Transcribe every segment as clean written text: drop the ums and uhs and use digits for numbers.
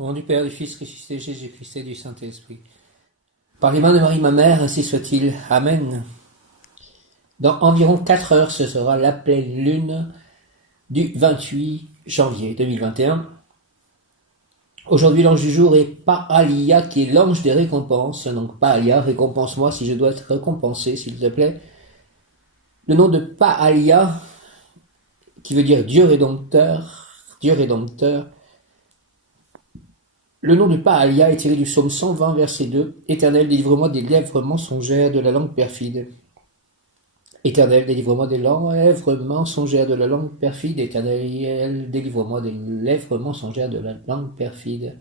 Au nom du Père, du Fils ressuscité, Jésus-Christ et du Saint-Esprit. Par les mains de Marie, ma mère, ainsi soit-il. Amen. Dans environ 4 heures, ce sera la pleine lune du 28 janvier 2021. Aujourd'hui, l'ange du jour est Paalia, qui est l'ange des récompenses. Donc Paalia, récompense-moi si je dois être récompensé, s'il te plaît. Le nom de Paalia, qui veut dire Dieu rédempteur, Dieu rédempteur. Le nom de Paalia est tiré du psaume 120, verset 2. Éternel, délivre-moi des lèvres mensongères de la langue perfide. Éternel, délivre-moi des lèvres mensongères de la langue perfide. Éternel, délivre-moi des lèvres mensongères de la langue perfide.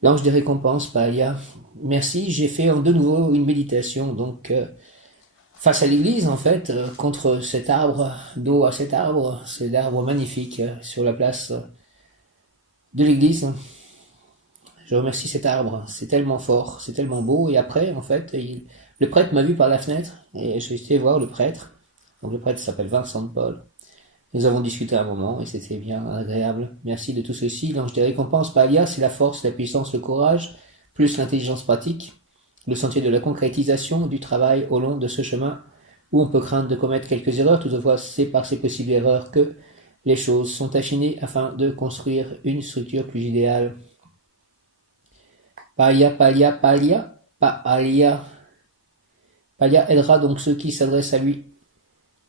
L'ange des récompenses, Paalia. Merci, j'ai fait de nouveau une méditation, donc face à l'église, en fait, contre cet arbre, dos à cet arbre magnifique sur la place de l'église. Je remercie cet arbre, c'est tellement fort, c'est tellement beau. Et après, en fait, le prêtre m'a vu par la fenêtre et je suis allé voir le prêtre. Donc le prêtre s'appelle Vincent de Paul. Nous avons discuté un moment et c'était bien agréable. Merci de tout ceci. L'ange des récompenses, Paalia, c'est la force, la puissance, le courage, plus l'intelligence pratique, le sentier de la concrétisation du travail au long de ce chemin où on peut craindre de commettre quelques erreurs. Toutefois, c'est par ces possibles erreurs que les choses sont affinées afin de construire une structure plus idéale. Paalia, Paalia, Paalia, Paalia. Paalia aidera donc ceux qui s'adressent à lui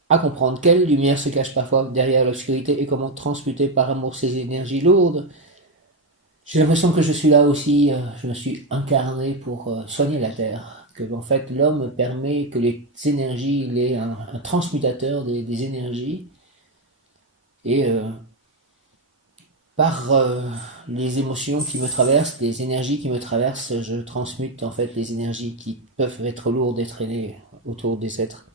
à comprendre quelle lumière se cache parfois derrière l'obscurité et comment transmuter par amour ces énergies lourdes. J'ai l'impression que je suis là aussi, je me suis incarné pour soigner la Terre, que en fait l'homme permet que les énergies, il est un transmutateur des énergies, et par les émotions qui me traversent, les énergies qui me traversent, je transmute en fait les énergies qui peuvent être lourdes et traîner autour des êtres.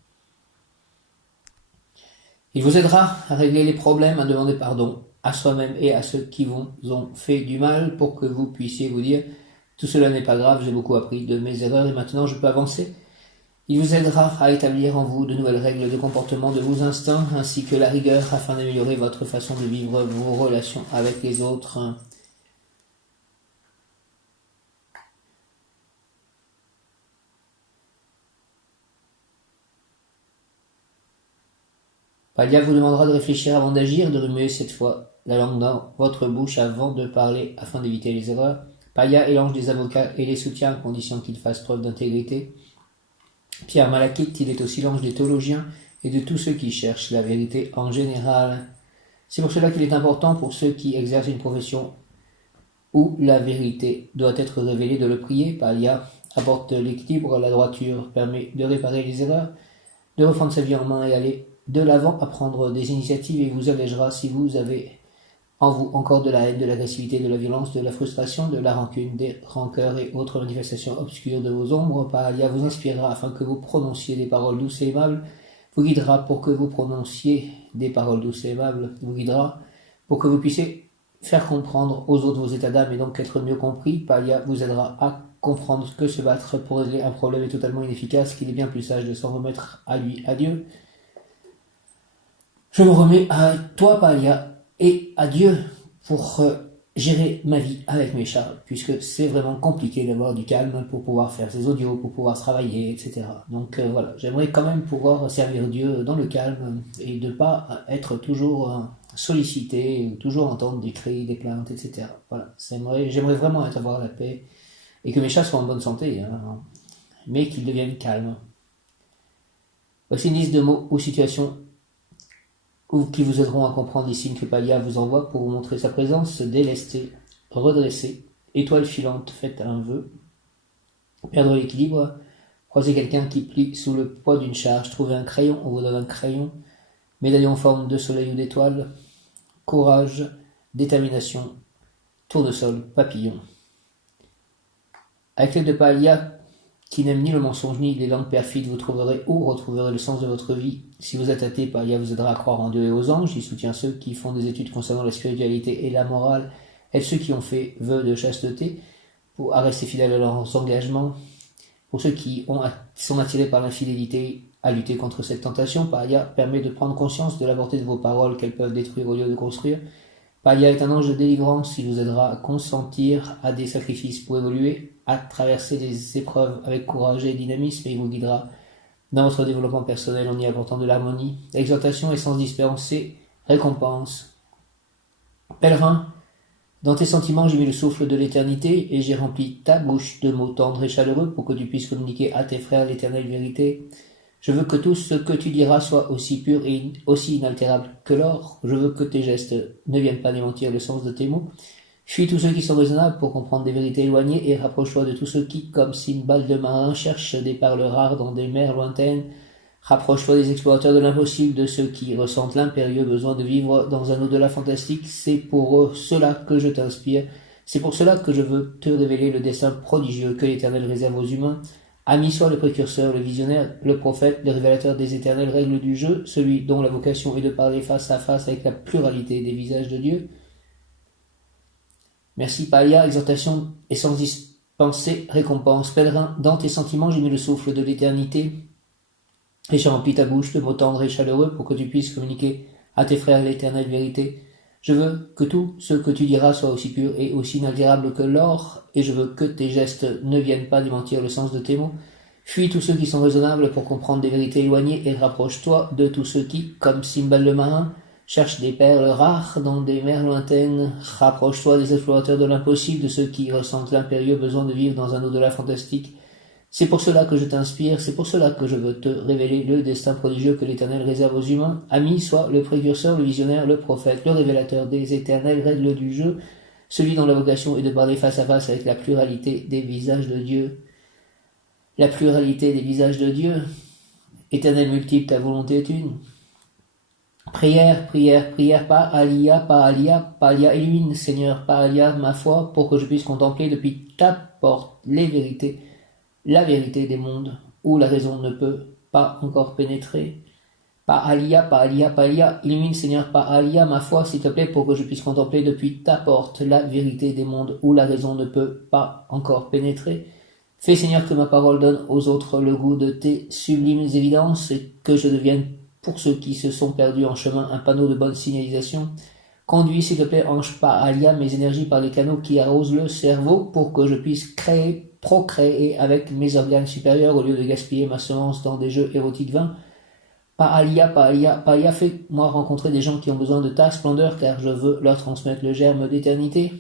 Il vous aidera à régler les problèmes, à demander pardon à soi-même et à ceux qui vous ont fait du mal pour que vous puissiez vous dire « Tout cela n'est pas grave, j'ai beaucoup appris de mes erreurs et maintenant je peux avancer ». Il vous aidera à établir en vous de nouvelles règles de comportement de vos instincts ainsi que la rigueur afin d'améliorer votre façon de vivre vos relations avec les autres. Paalia vous demandera de réfléchir avant d'agir, de remuer cette fois la langue dans votre bouche avant de parler afin d'éviter les erreurs. Paalia est l'ange des avocats et les soutient à condition qu'ils fassent preuve d'intégrité. Pierre Malachite, il est aussi l'ange des théologiens et de tous ceux qui cherchent la vérité en général. C'est pour cela qu'il est important pour ceux qui exercent une profession où la vérité doit être révélée de le prier. Paalia apporte l'équilibre, la droiture, permet de réparer les erreurs, de reprendre sa vie en main et aller de l'avant à prendre des initiatives et vous allégera si vous avez en vous encore de la haine, de l'agressivité, de la violence, de la frustration, de la rancune, des rancœurs et autres manifestations obscures de vos ombres. Paalia vous inspirera afin que vous prononciez des paroles douces et aimables, vous guidera pour que vous prononciez des paroles douces et aimables, vous guidera pour que vous puissiez faire comprendre aux autres vos états d'âme et donc être mieux compris. Paalia vous aidera à comprendre que se battre pour régler un problème est totalement inefficace, qu'il est bien plus sage de s'en remettre à lui, à Dieu. Je me remets à toi, Paalia, et à Dieu pour gérer ma vie avec mes chats, puisque c'est vraiment compliqué d'avoir du calme pour pouvoir faire ses audios, pour pouvoir travailler, etc. Donc voilà, j'aimerais quand même pouvoir servir Dieu dans le calme et de ne pas être toujours sollicité, ou toujours entendre des cris, des plaintes, etc. Voilà, j'aimerais vraiment avoir la paix et que mes chats soient en bonne santé, hein, mais qu'ils deviennent calmes. Voici une liste de mots ou situations ou qui vous aideront à comprendre les signes que Paalia vous envoie pour vous montrer sa présence: délester, redresser, étoile filante, faites un vœu, perdre l'équilibre, croiser quelqu'un qui plie sous le poids d'une charge, trouver un crayon, on vous donne un crayon, médaillon en forme de soleil ou d'étoile, courage, détermination, tournesol, papillon. Avec l'aide de Paalia, qui n'aime ni le mensonge ni les langues perfides, vous trouverez ou retrouverez le sens de votre vie. Si vous êtes athée, Paalia vous aidera à croire en Dieu et aux anges. Il soutient ceux qui font des études concernant la spiritualité et la morale, et ceux qui ont fait vœu de chasteté, à rester fidèles à leurs engagements. Pour ceux qui sont attirés par l'infidélité, à lutter contre cette tentation, Paalia permet de prendre conscience de la portée de vos paroles, qu'elles peuvent détruire au lieu de construire. Palia est un ange de délivrance qui vous aidera à consentir à des sacrifices pour évoluer, à traverser des épreuves avec courage et dynamisme, et il vous guidera dans votre développement personnel en y apportant de l'harmonie, exhortation et sens dispensé, récompense. Pèlerin, dans tes sentiments j'ai mis le souffle de l'éternité, et j'ai rempli ta bouche de mots tendres et chaleureux pour que tu puisses communiquer à tes frères l'éternelle vérité. Je veux que tout ce que tu diras soit aussi pur et aussi inaltérable que l'or. Je veux que tes gestes ne viennent pas démentir le sens de tes mots. Fuis tous ceux qui sont raisonnables pour comprendre des vérités éloignées et rapproche-toi de tous ceux qui, comme cymbales de marin, cherchent des perles rares dans des mers lointaines. Rapproche-toi des explorateurs de l'impossible, de ceux qui ressentent l'impérieux besoin de vivre dans un au-delà fantastique. C'est pour cela que je t'inspire. C'est pour cela que je veux te révéler le destin prodigieux que l'Éternel réserve aux humains. Ami soit le précurseur, le visionnaire, le prophète, le révélateur des éternelles règles du jeu, celui dont la vocation est de parler face à face avec la pluralité des visages de Dieu. Merci Palia, exhortation et sans dispenser récompense. Pèlerin, dans tes sentiments j'ai mis le souffle de l'éternité, et j'ai rempli ta bouche de mots tendres et chaleureux pour que tu puisses communiquer à tes frères l'éternelle vérité. Je veux que tout ce que tu diras soit aussi pur et aussi inaltérable que l'or, et je veux que tes gestes ne viennent pas démentir le sens de tes mots. Fuis tous ceux qui sont raisonnables pour comprendre des vérités éloignées, et rapproche-toi de tous ceux qui, comme cymbales de marin, cherchent des perles rares dans des mers lointaines. Rapproche-toi des explorateurs de l'impossible, de ceux qui ressentent l'impérieux besoin de vivre dans un au-delà fantastique. C'est pour cela que je t'inspire, c'est pour cela que je veux te révéler le destin prodigieux que l'Éternel réserve aux humains. Ami, sois le précurseur, le visionnaire, le prophète, le révélateur des éternelles règles du jeu, celui dont la vocation est de parler face à face avec la pluralité des visages de Dieu. La pluralité des visages de Dieu. Éternel multiple, ta volonté est une. Prière, prière, prière, Palia, illumine, Seigneur, Palia, ma foi, pour que je puisse contempler depuis ta porte les vérités, la vérité des mondes, où la raison ne peut pas encore pénétrer. Palia, illumine, Seigneur, Palia, ma foi, s'il te plaît, pour que je puisse contempler depuis ta porte la vérité des mondes, où la raison ne peut pas encore pénétrer. Fais, Seigneur, que ma parole donne aux autres le goût de tes sublimes évidences, et que je devienne, pour ceux qui se sont perdus en chemin, un panneau de bonne signalisation. Conduis, s'il te plaît, ange Palia, mes énergies par les canaux qui arrosent le cerveau, pour que je puisse procréer avec mes organes supérieurs au lieu de gaspiller ma semence dans des jeux érotiques vains. Palia, fais-moi rencontrer des gens qui ont besoin de ta splendeur, car je veux leur transmettre le germe d'éternité.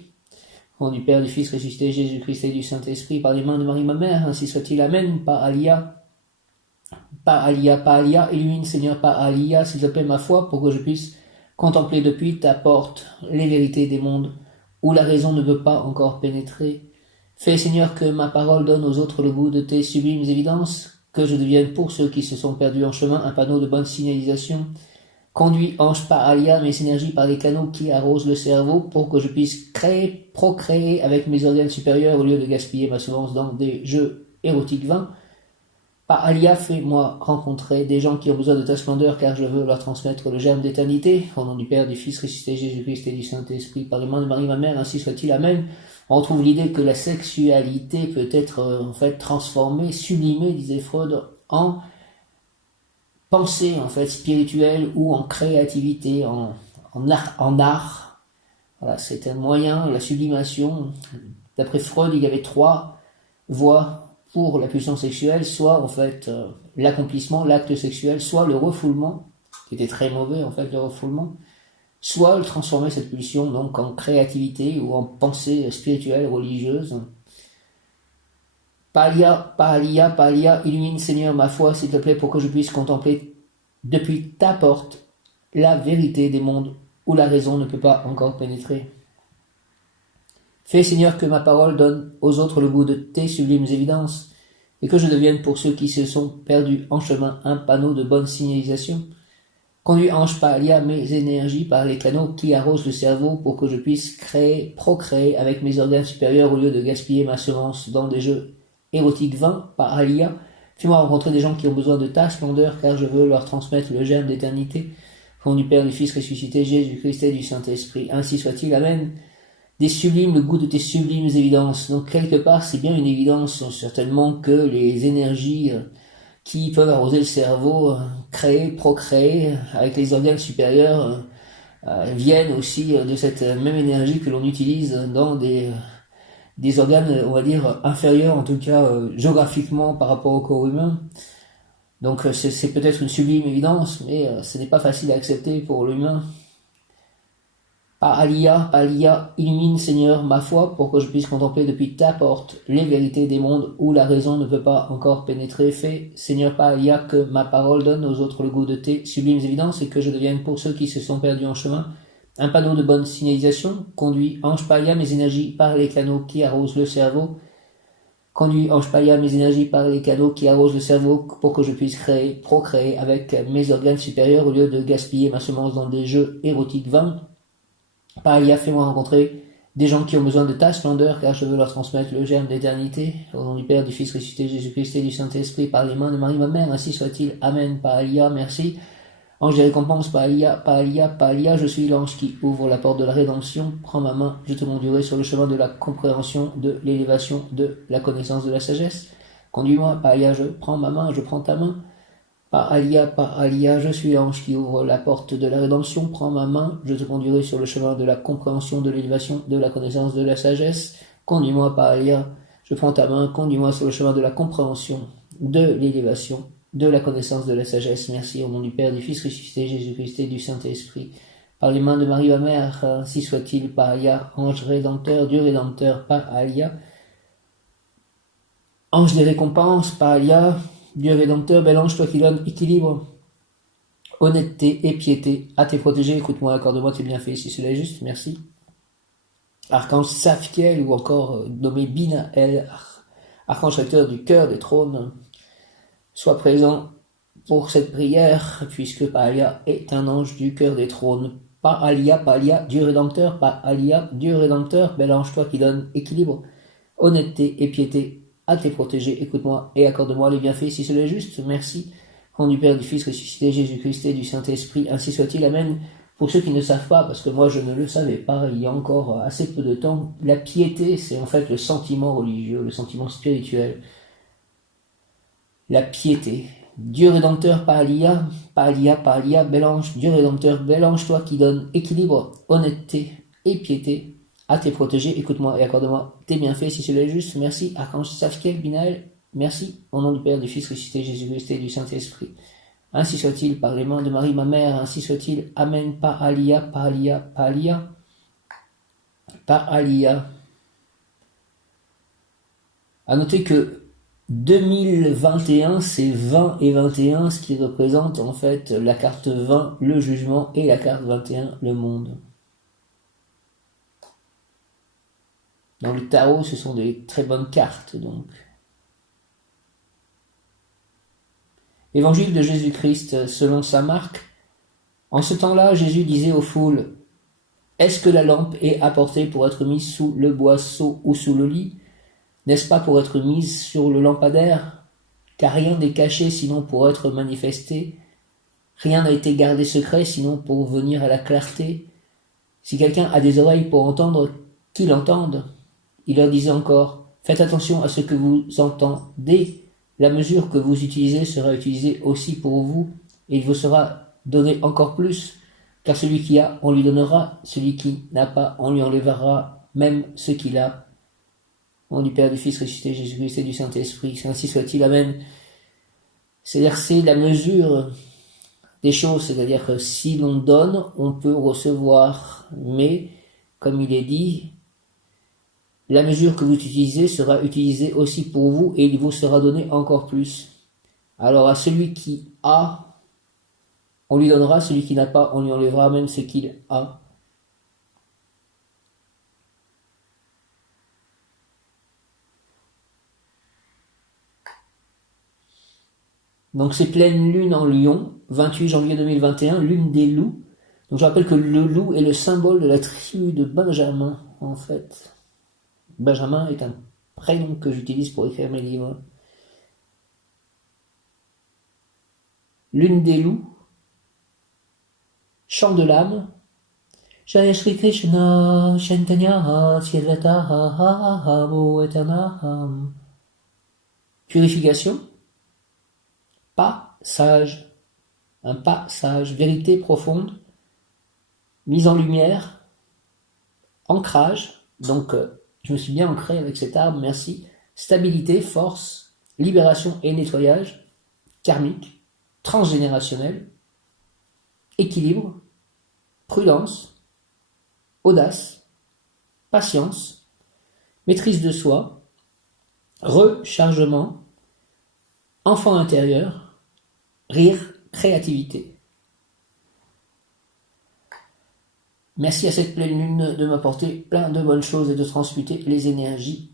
Au nom du Père, du Fils ressuscité, Jésus-Christ et du Saint-Esprit, par les mains de Marie ma mère, ainsi soit-il. Amen. Palia, illumine, Seigneur, Palia, s'il te plaît, ma foi, pour que je puisse contempler depuis ta porte les vérités des mondes, où la raison ne veut pas encore pénétrer. Fais, Seigneur, que ma parole donne aux autres le goût de tes sublimes évidences, que je devienne pour ceux qui se sont perdus en chemin un panneau de bonne signalisation. Conduis, ange Palia, mes énergies par les canaux qui arrosent le cerveau, pour que je puisse procréer avec mes organes supérieurs au lieu de gaspiller ma semence dans des jeux érotiques vains. Palia, fais-moi rencontrer des gens qui ont besoin de ta splendeur, car je veux leur transmettre le germe d'éternité. Au nom du Père, du Fils ressuscité, Jésus-Christ et du Saint-Esprit, par les mains de Marie ma mère, ainsi soit-il. Amen. On trouve l'idée que la sexualité peut être en fait transformée, sublimée, disait Freud, en pensée en fait spirituelle ou en créativité, en art. Voilà, c'est un moyen, la sublimation. D'après Freud, il y avait 3 voies pour la pulsion sexuelle, soit en fait l'accomplissement, l'acte sexuel, soit le refoulement, qui était très mauvais en fait, le refoulement, soit transformer cette pulsion donc en créativité ou en pensée spirituelle, religieuse. Palia, illumine, Seigneur, ma foi, s'il te plaît, pour que je puisse contempler depuis ta porte la vérité des mondes, où la raison ne peut pas encore pénétrer. Fais, Seigneur, que ma parole donne aux autres le goût de tes sublimes évidences, et que je devienne pour ceux qui se sont perdus en chemin un panneau de bonne signalisation. Conduis, ange Palia, mes énergies par les canaux qui arrosent le cerveau, pour que je puisse procréer avec mes organes supérieurs au lieu de gaspiller ma semence dans des jeux érotiques vains. Palia, fais-moi rencontrer des gens qui ont besoin de ta splendeur, car je veux leur transmettre le germe d'éternité. Au nom du Père, du Fils ressuscité, Jésus-Christ et du Saint-Esprit, ainsi soit-il. Amen. Des sublimes, le goût de tes sublimes évidences. Donc quelque part, c'est bien une évidence, certainement, que les énergies qui peuvent arroser le cerveau, procréer avec les organes supérieurs, viennent aussi de cette même énergie que l'on utilise dans des organes, on va dire, inférieurs, en tout cas géographiquement par rapport au corps humain. Donc c'est peut-être une sublime évidence, mais ce n'est pas facile à accepter pour l'humain. Par Alia, illumine Seigneur ma foi pour que je puisse contempler depuis ta porte les vérités des mondes où la raison ne peut pas encore pénétrer. Fais, Seigneur par Alia, que ma parole donne aux autres le goût de tes sublimes évidences et que je devienne pour ceux qui se sont perdus en chemin un panneau de bonne signalisation. Conduis Ange Palia mes énergies par les canaux qui arrosent le cerveau. Conduis Ange Palia mes énergies par les canaux qui arrosent le cerveau pour que je puisse procréer avec mes organes supérieurs au lieu de gaspiller ma semence dans des jeux érotiques vains. Palia, fais-moi rencontrer des gens qui ont besoin de ta splendeur, car je veux leur transmettre le germe d'éternité. Au nom du Père, du Fils ressuscité, Jésus-Christ et du Saint-Esprit, par les mains de Marie, ma mère, ainsi soit-il. Amen. Palia, merci. Ange des récompenses, Palia, je suis l'ange qui ouvre la porte de la rédemption. Prends ma main, je te conduirai sur le chemin de la compréhension, de l'élévation, de la connaissance de la sagesse. Conduis-moi, Palia, je prends ma main, je prends ta main. Par Alia, je suis l'ange qui ouvre la porte de la rédemption. Prends ma main, je te conduirai sur le chemin de la compréhension, de l'élévation, de la connaissance, de la sagesse. Conduis-moi, par Alia, je prends ta main, conduis-moi sur le chemin de la compréhension, de l'élévation, de la connaissance, de la sagesse. Merci au nom du Père, du Fils ressuscité, Jésus-Christ et du Saint-Esprit. Par les mains de Marie, ma mère, ainsi soit-il. Par Alia, ange rédempteur, Dieu rédempteur, par Alia. Ange des récompenses, par Alia. Dieu rédempteur, bel ange, toi qui donnes équilibre, honnêteté et piété à tes protégés, écoute-moi, accorde-moi tes bienfaits, si cela est juste, merci. Archange Saphkiel, ou encore nommé Binaël, archange recteur du cœur des trônes, sois présent pour cette prière, puisque Palia est un ange du cœur des trônes. Palia, Dieu rédempteur, Palia, Dieu rédempteur, bel ange, toi qui donnes équilibre, honnêteté et piété à tes protégés, écoute-moi et accorde-moi les bienfaits si cela est juste, merci. Au nom du Père, du Fils ressuscité, Jésus-Christ et du Saint-Esprit, ainsi soit-il, amen. Pour ceux qui ne savent pas, parce que moi je ne le savais pas, il y a encore assez peu de temps, la piété, c'est en fait le sentiment religieux, le sentiment spirituel. La piété. Dieu rédempteur, Palia, bel ange, Dieu rédempteur, bel ange, toi qui donnes équilibre, honnêteté et piété à tes protégés, écoute-moi et accorde-moi tes bienfaits si cela est juste. Merci, archange Saphkiel, Binaël, merci, au nom du Père, du Fils ressuscité, Jésus-Christ et du Saint-Esprit. Ainsi soit-il, par les mains de Marie, ma mère, ainsi soit-il, amen, Palia. À noter que 2021, c'est 20 et 21, ce qui représente en fait la carte 20, le jugement, et la carte 21, le monde. Dans le tarot, ce sont des très bonnes cartes, donc. Évangile de Jésus-Christ, selon saint Marc. En ce temps-là, Jésus disait aux foules, « Est-ce que la lampe est apportée pour être mise sous le boisseau ou sous le lit ? N'est-ce pas pour être mise sur le lampadaire ? Car rien n'est caché sinon pour être manifesté. Rien n'a été gardé secret sinon pour venir à la clarté. Si quelqu'un a des oreilles pour entendre, qu'il entende. » Il leur disait encore, « Faites attention à ce que vous entendez. La mesure que vous utilisez sera utilisée aussi pour vous, et il vous sera donné encore plus. Car celui qui a, on lui donnera, celui qui n'a pas, on lui enlèvera même ce qu'il a. » Au nom du Père, du Fils ressuscité, Jésus-Christ et du Saint-Esprit, ainsi soit-il, amen. C'est-à-dire c'est la mesure des choses, c'est-à-dire que si l'on donne, on peut recevoir, mais, comme il est dit, la mesure que vous utilisez sera utilisée aussi pour vous et il vous sera donné encore plus. Alors à celui qui a, on lui donnera, celui qui n'a pas, on lui enlèvera même ce qu'il a. Donc c'est pleine lune en Lion, 28 janvier 2021, lune des loups. Donc je rappelle que le loup est le symbole de la tribu de Benjamin, en fait. Benjamin est un prénom que j'utilise pour écrire mes livres. Lune des loups, chant de l'âme. Jaya Shri Krishna, Chaitanya, Siddhartha, Eternam. Purification. Pas sage, un pas sage, vérité profonde. mise en lumière, ancrage, donc je me suis bien ancré avec cet arbre, merci, stabilité, force, libération et nettoyage, karmique, transgénérationnel, équilibre, prudence, audace, patience, maîtrise de soi, rechargement, enfant intérieur, rire, créativité. Merci à cette pleine lune de m'apporter plein de bonnes choses et de transmuter les énergies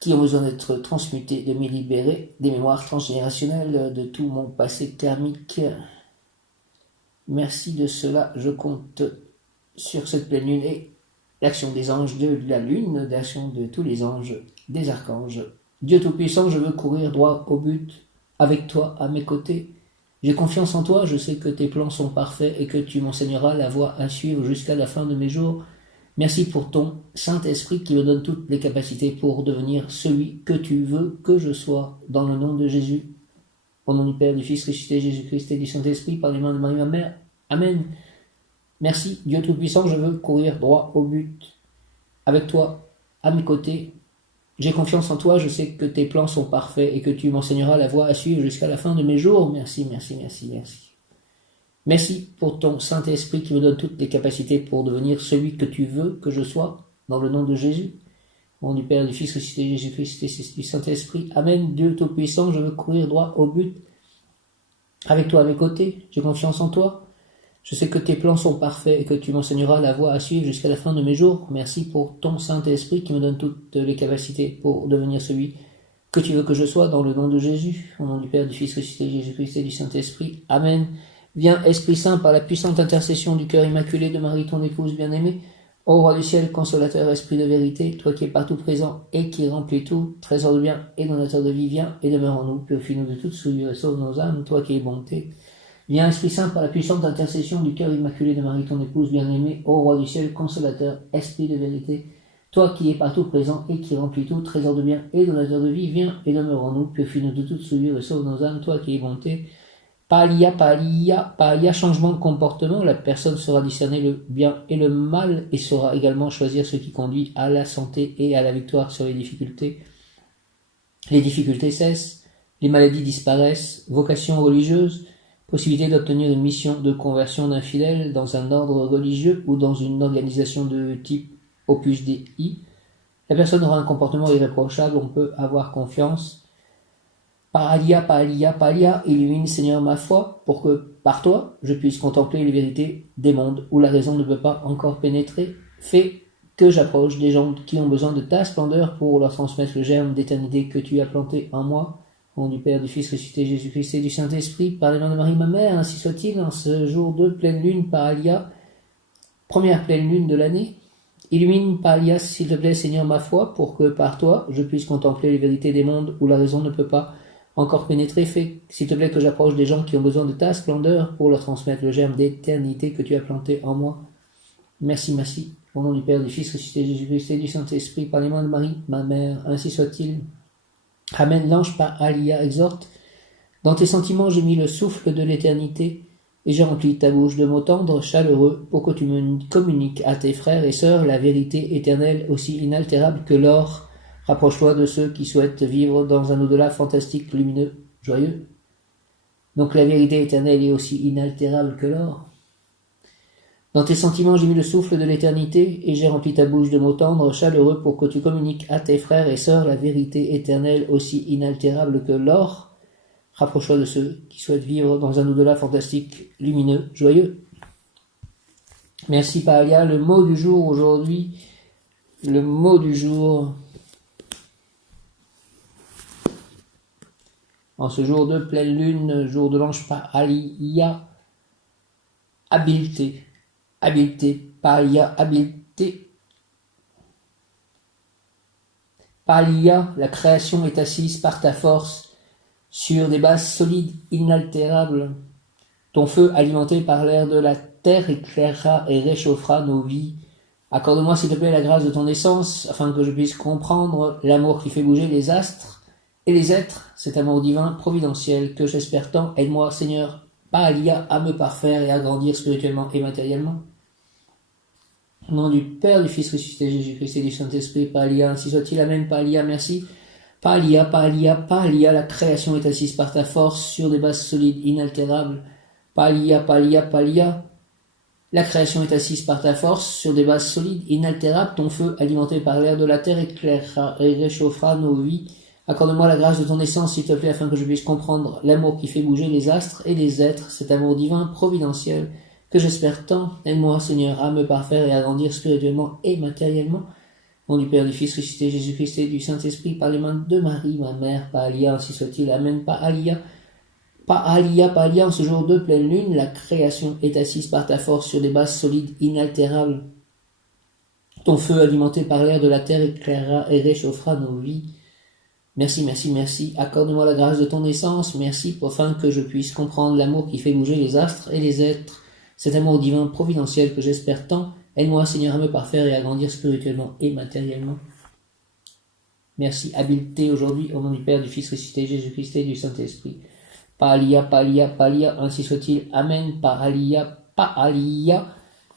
qui ont besoin d'être transmutées, de me libérer des mémoires transgénérationnelles, de tout mon passé karmique. Merci de cela, je compte sur cette pleine lune et l'action des anges de la lune, l'action de tous les anges, des archanges. Dieu Tout-Puissant, je veux courir droit au but, avec toi à mes côtés. J'ai confiance en toi, je sais que tes plans sont parfaits et que tu m'enseigneras la voie à suivre jusqu'à la fin de mes jours. Merci pour ton Saint-Esprit qui me donne toutes les capacités pour devenir celui que tu veux que je sois, dans le nom de Jésus. Au nom du Père, du Fils ressuscité, Jésus-Christ et du Saint-Esprit, par les mains de Marie, ma mère. Amen. Merci, Dieu Tout-Puissant, je veux courir droit au but. Avec toi, à mes côtés, j'ai confiance en toi, je sais que tes plans sont parfaits et que tu m'enseigneras la voie à suivre jusqu'à la fin de mes jours. Merci, merci, merci, merci. Merci pour ton Saint-Esprit qui me donne toutes les capacités pour devenir celui que tu veux que je sois, dans le nom de Jésus. Au nom du Père, du Fils ressuscité, Jésus-Christ et du Saint-Esprit. Amen. Dieu Tout-Puissant, je veux courir droit au but. Avec toi à mes côtés, j'ai confiance en toi. Je sais que tes plans sont parfaits et que tu m'enseigneras la voie à suivre jusqu'à la fin de mes jours. Merci pour ton Saint-Esprit qui me donne toutes les capacités pour devenir celui que tu veux que je sois, dans le nom de Jésus. Au nom du Père, du Fils ressuscité, Jésus-Christ et du Saint-Esprit. Amen. Viens, Esprit Saint, par la puissante intercession du cœur immaculé de Marie, ton épouse bien-aimée, ô Roi du ciel, consolateur, Esprit de vérité, toi qui es partout présent et qui remplis tout, trésor de bien et donateur de vie, viens et demeure en nous, purifie-nous de toute souillure et sauve nos âmes, toi qui es bonté. Viens, Esprit Saint, par la puissante intercession du cœur immaculé de Marie, ton épouse bien-aimée, ô Roi du ciel, consolateur, Esprit de vérité, toi qui es partout présent et qui remplis tout, trésor de bien et donateur de vie, viens et demeure en nous, purifie-nous de toute souillure et sauve nos âmes, toi qui es bonté. Palia, changement de comportement, la personne saura discerner le bien et le mal et saura également choisir ce qui conduit à la santé et à la victoire sur les difficultés. Les difficultés cessent, les maladies disparaissent, vocation religieuse, possibilité d'obtenir une mission de conversion d'un fidèle dans un ordre religieux ou dans une organisation de type Opus Dei. La personne aura un comportement irréprochable, on peut avoir confiance. Palia, illumine Seigneur ma foi, pour que, par toi, je puisse contempler les vérités des mondes où la raison ne peut pas encore pénétrer. Fais que j'approche des gens qui ont besoin de ta splendeur pour leur transmettre le germe d'éternité que tu as planté en moi. Au nom du Père, du Fils ressuscité, Jésus-Christ et du Saint-Esprit, par les mains de Marie ma mère, ainsi soit-il, en ce jour de pleine lune, Palia, première pleine lune de l'année. Illumine Palia, s'il te plaît, Seigneur ma foi, pour que, par toi, je puisse contempler les vérités des mondes où la raison ne peut pas encore pénétrer. Fais, s'il te plaît, que j'approche des gens qui ont besoin de ta splendeur pour leur transmettre le germe d'éternité que tu as planté en moi. Merci, merci. Au nom du Père, du Fils ressuscité, Jésus-Christ et du Saint-Esprit, par les mains de Marie, ma mère, ainsi soit-il. Amen. L'ange Palia exhorte. Dans tes sentiments, j'ai mis le souffle de l'éternité et j'ai rempli ta bouche de mots tendres, chaleureux, pour que tu me communiques à tes frères et sœurs la vérité éternelle aussi inaltérable que l'or. Rapproche-toi de ceux qui souhaitent vivre dans un au-delà fantastique, lumineux, joyeux. Donc la vérité éternelle est aussi inaltérable que l'or. Dans tes sentiments, j'ai mis le souffle de l'éternité et j'ai rempli ta bouche de mots tendres, chaleureux, pour que tu communiques à tes frères et sœurs la vérité éternelle aussi inaltérable que l'or. Rapproche-toi de ceux qui souhaitent vivre dans un au-delà fantastique, lumineux, joyeux. Merci Palia. Le mot du jour aujourd'hui, le mot du jour... En ce jour de pleine lune, jour de l'ange Palia, habileté, Palia, habileté. Palia, la création est assise par ta force sur des bases solides, inaltérables. Ton feu, alimenté par l'air de la terre, éclairera et réchauffera nos vies. Accorde-moi, s'il te plaît, la grâce de ton essence, afin que je puisse comprendre l'amour qui fait bouger les astres et les êtres, cet amour divin, providentiel, que j'espère tant. Aide-moi, Seigneur, Palia, à me parfaire et à grandir spirituellement et matériellement. Au nom du Père, du Fils ressuscité, Jésus-Christ et du Saint-Esprit, Palia, ainsi soit-il, Amen, Palia, merci. Palia, Palia, Palia, la création est assise par ta force sur des bases solides, inaltérables. Palia, Palia, Palia, la création est assise par ta force sur des bases solides, inaltérables. Ton feu, alimenté par l'air de la terre, éclairera et réchauffera nos vies. Accorde-moi la grâce de ton essence, s'il te plaît, afin que je puisse comprendre l'amour qui fait bouger les astres et les êtres, cet amour divin, providentiel, que j'espère tant. Aide-moi, Seigneur, à me parfaire et à grandir spirituellement et matériellement. Au nom du Père, du Fils ressuscité, Jésus-Christ et du Saint-Esprit, par les mains de Marie, ma mère, Palia, ainsi soit-il, Amen, Palia. Palia, Palia, en ce jour de pleine lune, la création est assise par ta force sur des bases solides, inaltérables. Ton feu, alimenté par l'air de la terre, éclairera et réchauffera nos vies. Merci, merci, merci. Accorde-moi la grâce de ton essence. Merci afin que je puisse comprendre l'amour qui fait bouger les astres et les êtres. Cet amour divin providentiel que j'espère tant. Aide-moi, Seigneur, à me parfaire et à grandir spirituellement et matériellement. Merci. Habileté aujourd'hui au nom du Père, du Fils ressuscité, Jésus-Christ et du Saint-Esprit. Palia, Palia, Palia, ainsi soit-il. Amen. Palia, Palia.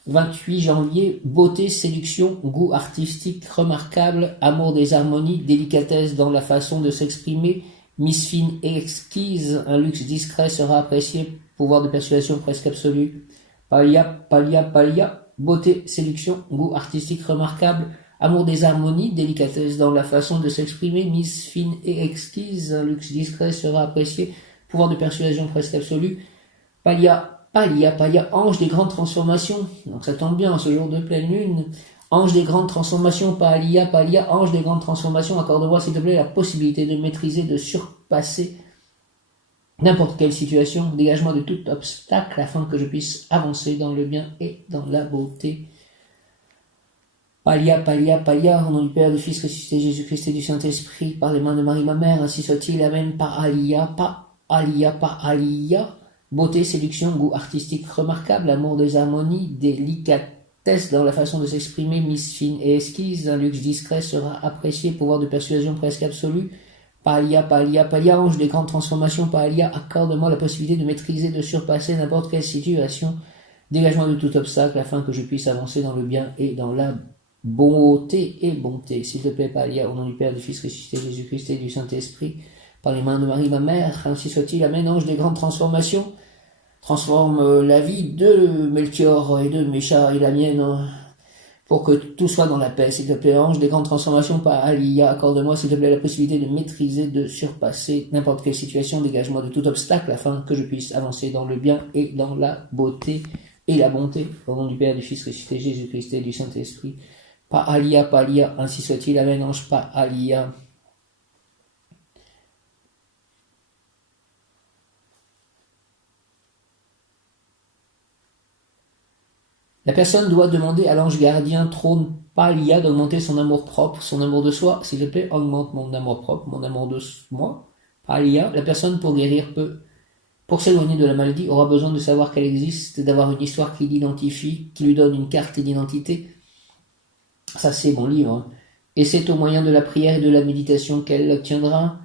28 janvier, beauté, séduction, goût artistique remarquable, amour des harmonies, délicatesse dans la façon de s'exprimer, mise fine et exquise, un luxe discret sera apprécié, pouvoir de persuasion presque absolu. Palia, Palia, Palia, beauté, séduction, goût artistique remarquable, amour des harmonies, délicatesse dans la façon de s'exprimer, mise fine et exquise, un luxe discret sera apprécié, pouvoir de persuasion presque absolu. Palia, Palia, Palia, ange des grandes transformations. Donc ça tombe bien, ce jour de pleine lune. Ange des grandes transformations, Palia, Palia, ange des grandes transformations. Accorde-moi, s'il te plaît, la possibilité de maîtriser, de surpasser n'importe quelle situation. Dégage-moi de tout obstacle afin que je puisse avancer dans le bien et dans la beauté. Palia, Palia, Palia, au nom du Père, du Fils ressuscité, Jésus-Christ et du Saint-Esprit, par les mains de Marie, ma mère, ainsi soit-il. Amen. Palia, Palia, Palia. Beauté, séduction, goût artistique remarquable, amour des harmonies, délicatesse dans la façon de s'exprimer, mise fine et esquisse, un luxe discret sera apprécié, pouvoir de persuasion presque absolu. Palia, Palia, Palia, ange des grandes transformations, Palia, accorde-moi la possibilité de maîtriser, de surpasser n'importe quelle situation. Dégage-moi de tout obstacle afin que je puisse avancer dans le bien et dans la beauté et bonté. S'il te plaît, Palia, au nom du Père, du Fils ressuscité, Jésus-Christ et du Saint-Esprit, par les mains de Marie, ma mère, ainsi soit-il. Amen. Ange des grandes transformations, transforme la vie de Melchior et de Mécha et la mienne, pour que tout soit dans la paix. S'il te plaît, ange des grandes transformations, Palia, accorde-moi, s'il te plaît, la possibilité de maîtriser, de surpasser n'importe quelle situation. Dégage-moi de tout obstacle afin que je puisse avancer dans le bien et dans la beauté et la bonté. Au nom du Père, du Fils ressuscité, Jésus-Christ et du Saint-Esprit. Palia, Palia, ainsi soit-il. Amen. Ange Palia. La personne doit demander à l'ange gardien trône Palia d'augmenter son amour propre, son amour de soi. S'il te plaît, augmente mon amour propre, mon amour de moi. Palia, la personne pour guérir peut, pour s'éloigner de la maladie, aura besoin de savoir qu'elle existe, d'avoir une histoire qui l'identifie, qui lui donne une carte d'identité. Ça, c'est mon livre. Et c'est au moyen de la prière et de la méditation qu'elle l'obtiendra.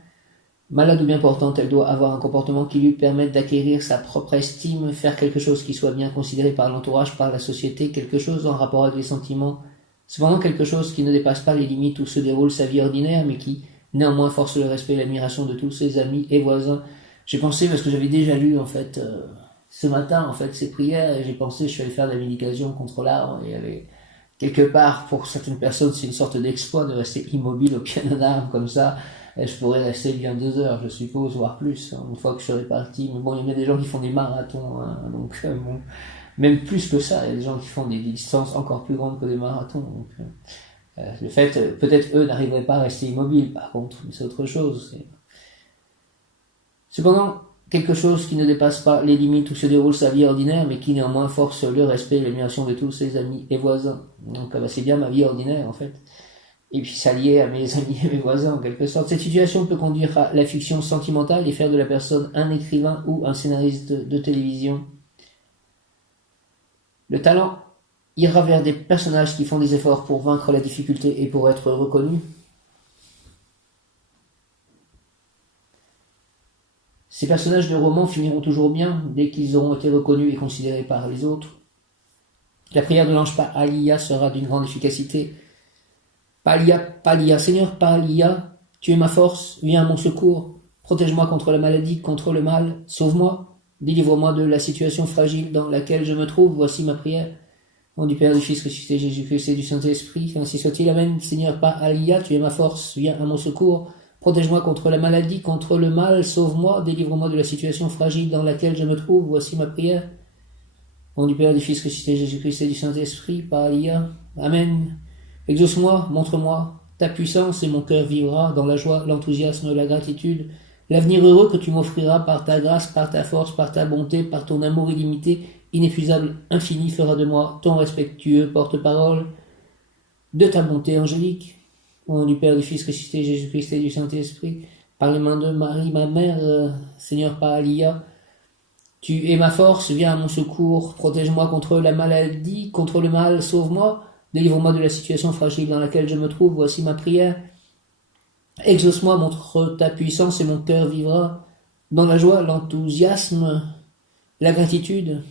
Malade ou bien portante, elle doit avoir un comportement qui lui permette d'acquérir sa propre estime, faire quelque chose qui soit bien considéré par l'entourage, par la société, quelque chose en rapport avec les sentiments, cependant quelque chose qui ne dépasse pas les limites où se déroule sa vie ordinaire, mais qui néanmoins force le respect et l'admiration de tous ses amis et voisins. J'ai pensé, parce que j'avais déjà lu en fait ce matin en fait ces prières, et j'ai pensé, je suis allé faire de la médication contre l'arbre, et il y avait quelque part, pour certaines personnes, c'est une sorte d'exploit de rester immobile au pied d'un arbre comme ça. Et je pourrais rester bien 2 heures, je suppose, voire plus, une fois que je serai parti. Mais bon, il y a des gens qui font des marathons, donc bon, même plus que ça, il y a des gens qui font des distances encore plus grandes que des marathons. Donc, le fait, peut-être eux n'arriveraient pas à rester immobiles, par contre, mais c'est autre chose. Cependant, quelque chose qui ne dépasse pas les limites où se déroule sa vie ordinaire, mais qui néanmoins force le respect et l'admiration de tous ses amis et voisins. Donc c'est bien ma vie ordinaire en fait. Et puis s'allier à mes amis et mes voisins en quelque sorte. Cette situation peut conduire à la fiction sentimentale et faire de la personne un écrivain ou un scénariste de télévision. Le talent ira vers des personnages qui font des efforts pour vaincre la difficulté et pour être reconnus. Ces personnages de romans finiront toujours bien dès qu'ils auront été reconnus et considérés par les autres. La prière de l'ange Paalia sera d'une grande efficacité. Paalia, Paalia, Seigneur Paalia, tu es ma force, viens à mon secours. Protège-moi contre la maladie, contre le mal, sauve-moi, délivre-moi de la situation fragile dans laquelle je me trouve, voici ma prière. Au nom du Père, du Fils, ressuscité, Jésus-Christ et du Saint-Esprit, ainsi soit-il, Amen. Seigneur Paalia, tu es ma force, viens à mon secours. Protège-moi contre la maladie, contre le mal, sauve-moi, délivre-moi de la situation fragile dans laquelle je me trouve, voici ma prière. Au nom du Père, du Fils, ressuscité, Jésus-Christ et du Saint-Esprit, Paalia, Amen. Exauce-moi, montre-moi ta puissance et mon cœur vivra dans la joie, l'enthousiasme, la gratitude, l'avenir heureux que tu m'offriras par ta grâce, par ta force, par ta bonté, par ton amour illimité, inépuisable, infini fera de moi ton respectueux porte-parole de ta bonté angélique. Au nom du Père, du Fils, ressuscité, Jésus-Christ et du Saint-Esprit, par les mains de Marie, ma mère, Seigneur Paalia, tu es ma force, viens à mon secours, protège-moi contre la maladie, contre le mal, sauve-moi, délivre-moi de la situation fragile dans laquelle je me trouve, voici ma prière. Exauce-moi, montre ta puissance et mon cœur vivra dans la joie, l'enthousiasme, la gratitude,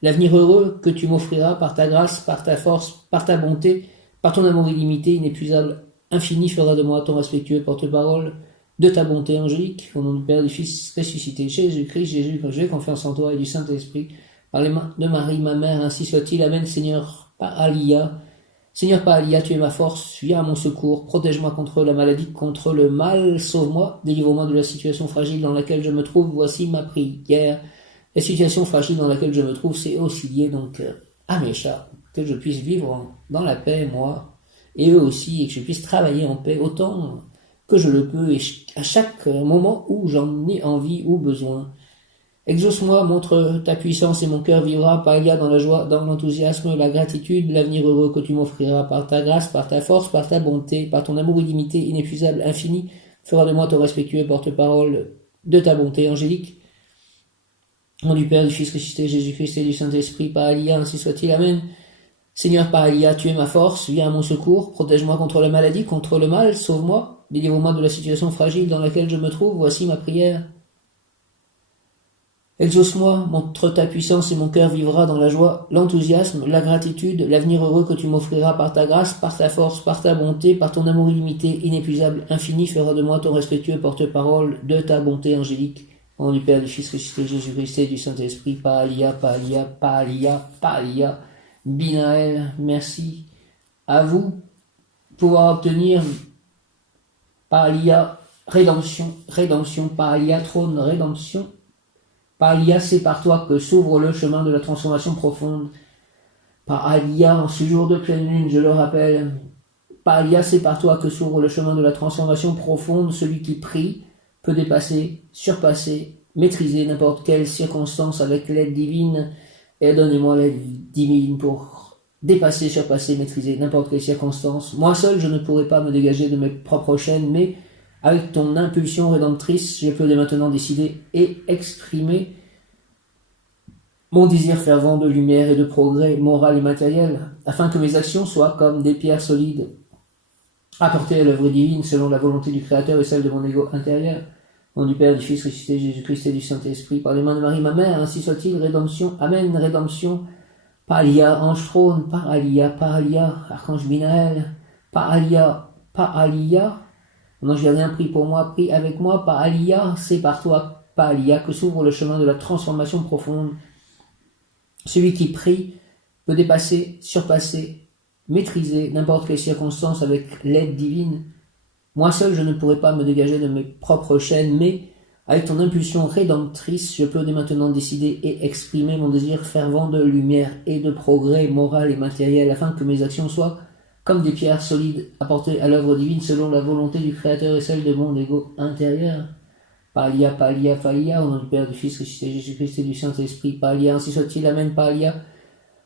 l'avenir heureux que tu m'offriras par ta grâce, par ta force, par ta bonté, par ton amour illimité, inépuisable, infini fera de moi ton respectueux porte-parole de ta bonté angélique. Au nom du Père, du Fils, ressuscité, Jésus-Christ, Jésus, j'ai confiance en toi et du Saint-Esprit, par les mains de Marie, ma mère, ainsi soit-il. Amen. Seigneur Paalia, Seigneur Paalia, tu es ma force, viens à mon secours, protège-moi contre la maladie, contre le mal, sauve-moi, délivre-moi de la situation fragile dans laquelle je me trouve, voici ma prière. La situation fragile dans laquelle je me trouve, c'est aussi lié donc à mes chats, que je puisse vivre dans la paix, moi, et eux aussi, et que je puisse travailler en paix autant que je le peux, et à chaque moment où j'en ai envie ou besoin. Exauce-moi, montre ta puissance et mon cœur vivra, Paalia, dans la joie, dans l'enthousiasme, la gratitude, l'avenir heureux que tu m'offriras par ta grâce, par ta force, par ta bonté, par ton amour illimité, inépuisable, infini, fera de moi ton respectueux porte-parole de ta bonté angélique. Au nom du Père, du Fils ressuscité, Jésus-Christ et du Saint-Esprit, Paalia, ainsi soit-il, Amen. Seigneur Paalia, tu es ma force, viens à mon secours, protège-moi contre la maladie, contre le mal, sauve-moi, délivre-moi de la situation fragile dans laquelle je me trouve, voici ma prière. Exauce-moi, montre ta puissance et mon cœur vivra dans la joie, l'enthousiasme, la gratitude, l'avenir heureux que tu m'offriras par ta grâce, par ta force, par ta bonté, par ton amour illimité, inépuisable, infini, fera de moi ton respectueux porte-parole de ta bonté angélique. Au nom du Père, du Fils ressuscité, Jésus-Christ et du Saint-Esprit, Paalia, Paalia, Paalia, Paalia, Binaël, merci à vous pouvoir obtenir Paalia, rédemption, rédemption, Paalia, trône, rédemption. Paalia, c'est par toi que s'ouvre le chemin de la transformation profonde. Paalia, en ce jour de pleine lune, je le rappelle. Paalia, c'est par toi que s'ouvre le chemin de la transformation profonde. Celui qui prie peut dépasser, surpasser, maîtriser n'importe quelle circonstance avec l'aide divine. Et donnez-moi l'aide divine pour dépasser, surpasser, maîtriser n'importe quelle circonstance. Moi seul, je ne pourrai pas me dégager de mes propres chaînes, mais avec ton impulsion rédemptrice, je peux dès maintenant décider et exprimer mon désir fervent de lumière et de progrès moral et matériel, afin que mes actions soient comme des pierres solides, apportées à l'œuvre divine selon la volonté du Créateur et celle de mon ego intérieur. Au nom du Père, du Fils ressuscité, Jésus-Christ et du Saint-Esprit, par les mains de Marie, ma mère, ainsi soit-il, rédemption, Amen, rédemption, Paalia, ange trône, Paalia, Paalia, archange Binaël, Paalia, Paalia. Non, je n'ai rien pris pour moi, pris avec moi, Paalia, c'est par toi, Paalia, que s'ouvre le chemin de la transformation profonde. Celui qui prie peut dépasser, surpasser, maîtriser n'importe quelle circonstance avec l'aide divine. Moi seul, je ne pourrai pas me dégager de mes propres chaînes, mais avec ton impulsion rédemptrice, je peux dès maintenant décider et exprimer mon désir fervent de lumière et de progrès moral et matériel, afin que mes actions soient comme des pierres solides apportées à l'œuvre divine selon la volonté du Créateur et celle de mon ego intérieur. Paalia, Paalia, Paalia, au nom du Père, du Fils ressuscité, Jésus-Christ et du Saint-Esprit, Paalia, ainsi soit-il, Amen, Paalia,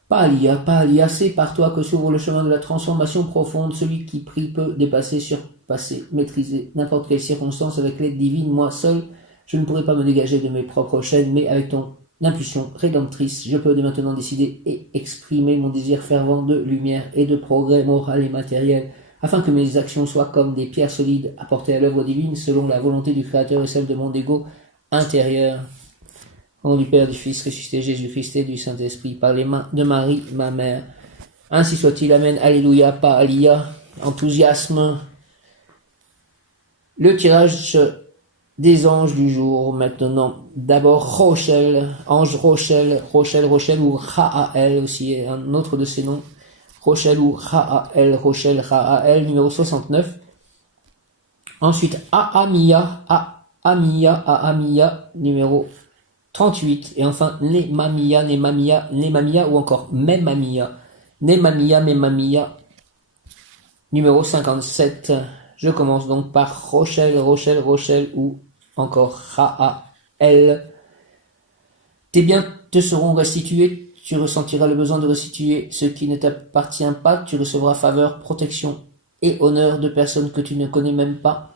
Paalia, Paalia, c'est par toi que s'ouvre le chemin de la transformation profonde. Celui qui prie peut dépasser, surpasser, maîtriser n'importe quelle circonstance avec l'aide divine. Moi seul, je ne pourrai pas me dégager de mes propres chaînes, mais avec ton impulsion rédemptrice, je peux dès maintenant décider et exprimer mon désir fervent de lumière et de progrès moral et matériel, afin que mes actions soient comme des pierres solides apportées à l'œuvre divine selon la volonté du Créateur et celle de mon ego intérieur. Au nom du Père, du Fils, ressuscité Jésus-Christ et du Saint-Esprit, par les mains de Marie, ma mère. Ainsi soit-il, amen, alléluia, pas alléluia, enthousiasme. Le tirage des anges du jour, maintenant. D'abord, Rochelle, ange Rochelle, Rochelle, ou Rahael aussi, un autre de ses noms. Rochelle ou Rahael, numéro 69. Ensuite, Ahamia, numéro 38. Et enfin, Nemamia, ou encore Memamia, numéro 57. Je commence donc par Rochelle, ou encore Rahael. Tes biens te seront restitués, tu ressentiras le besoin de restituer ce qui ne t'appartient pas, tu recevras faveur, protection et honneur de personnes que tu ne connais même pas.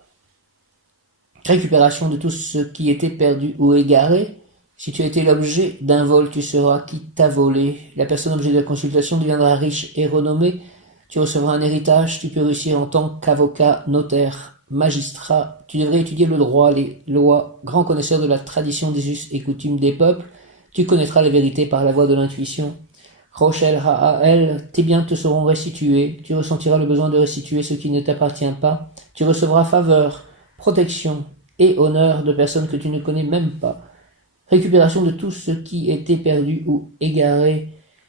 Récupération de tout ce qui était perdu ou égaré. Si tu as été l'objet d'un vol, tu sauras qui t'a volé. La personne objet de la consultation deviendra riche et renommée. Tu recevras un héritage, tu peux réussir en tant qu'avocat, notaire, magistrat. Tu devrais étudier le droit, les lois, grand connaisseur de la tradition des us et coutumes des peuples. Tu connaîtras la vérité par la voie de l'intuition. Rochelle, Rahael, tes biens te seront restitués. Tu ressentiras le besoin de restituer ce qui ne t'appartient pas. Tu recevras faveur, protection et honneur de personnes que tu ne connais même pas. Récupération de tout ce qui était perdu ou égaré.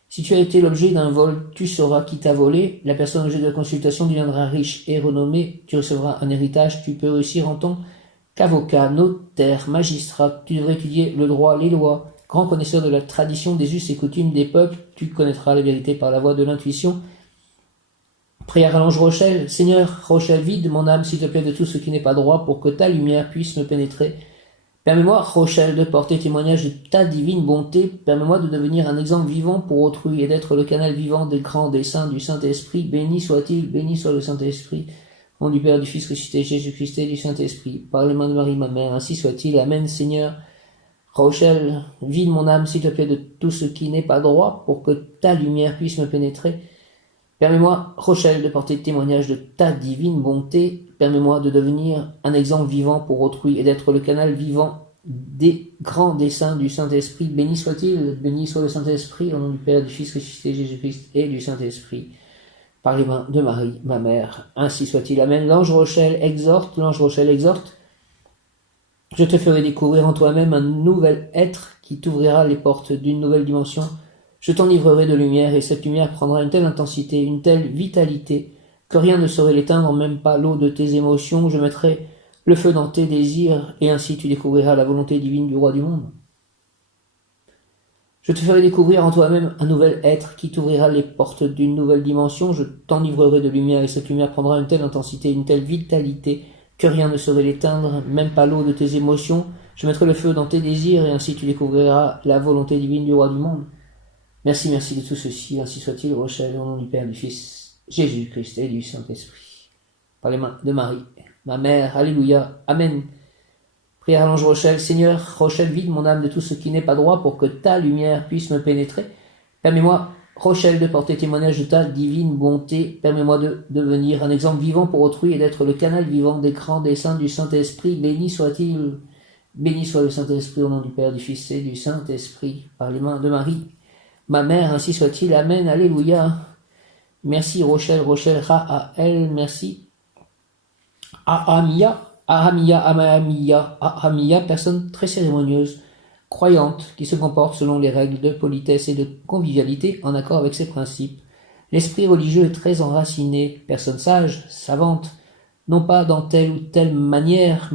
Si tu as été l'objet d'un vol, tu sauras qui t'a volé. La personne objet de la consultation deviendra riche et renommée. Tu recevras un héritage. Tu peux réussir en tant qu'avocat, notaire, magistrat. Tu devrais étudier le droit, les lois. Grand connaisseur de la tradition des us et coutumes des peuples. Tu connaîtras la vérité par la voie de l'intuition. Prière à l'ange Rochelle. Seigneur, Rochelle, vide mon âme, s'il te plaît, de tout ce qui n'est pas droit, pour que ta lumière puisse me pénétrer. Permets-moi, Rochelle, de porter témoignage de ta divine bonté. Permets-moi de devenir un exemple vivant pour autrui et d'être le canal vivant des grands desseins du Saint-Esprit. Béni soit-il, béni soit le Saint-Esprit. Au nom du Père, du Fils, ressuscité Jésus-Christ et du Saint-Esprit. Par les mains de Marie, ma mère, ainsi soit-il. Amen, Seigneur. Rochelle, vide mon âme, s'il te plaît, de tout ce qui n'est pas droit, pour que ta lumière puisse me pénétrer. Permets-moi, Rochelle, de porter témoignage de ta divine bonté. Permets-moi de devenir un exemple vivant pour autrui et d'être le canal vivant des grands desseins du Saint-Esprit. Béni soit-il, béni soit le Saint-Esprit, au nom du Père, du Fils ressuscité Jésus-Christ et du Saint-Esprit. Par les mains de Marie, ma mère, ainsi soit-il. Amen. L'ange Rochelle exhorte. Je te ferai découvrir en toi-même un nouvel être qui t'ouvrira les portes d'une nouvelle dimension. Je t'enivrerai de lumière, et cette lumière prendra une telle intensité, une telle vitalité, que rien ne saurait l'éteindre, même pas l'eau de tes émotions. Je mettrai le feu dans tes désirs, et ainsi tu découvriras la volonté divine du roi du monde. Je te ferai découvrir en toi-même un nouvel être qui t'ouvrira les portes d'une nouvelle dimension. Je t'enivrerai de lumière, et cette lumière prendra une telle intensité, une telle vitalité, que rien ne saurait l'éteindre, même pas l'eau de tes émotions. Je mettrai le feu dans tes désirs, et ainsi tu découvriras la volonté divine du roi du monde. Merci de tout ceci, ainsi soit-il, Rochelle, au nom du Père, du Fils, Jésus-Christ et du Saint-Esprit. Par les mains de Marie, ma mère, alléluia, amen. Prière à l'ange Rochelle. Seigneur, Rochelle, vide mon âme de tout ce qui n'est pas droit, pour que ta lumière puisse me pénétrer. Permets-moi, Rochelle, de porter témoignage de ta divine bonté. Permets-moi de devenir un exemple vivant pour autrui et d'être le canal vivant des grands desseins du Saint-Esprit. Béni soit-il, béni soit le Saint-Esprit, au nom du Père, du Fils et du Saint-Esprit. Par les mains de Marie, ma mère, ainsi soit-il. Amen. Alléluia. Merci, Rochelle, Rahael. Merci. Ahamia, personne très cérémonieuse, croyante, qui se comporte selon les règles de politesse et de convivialité en accord avec ses principes. L'esprit religieux est très enraciné, personne sage, savante, non pas dans telle ou telle matière,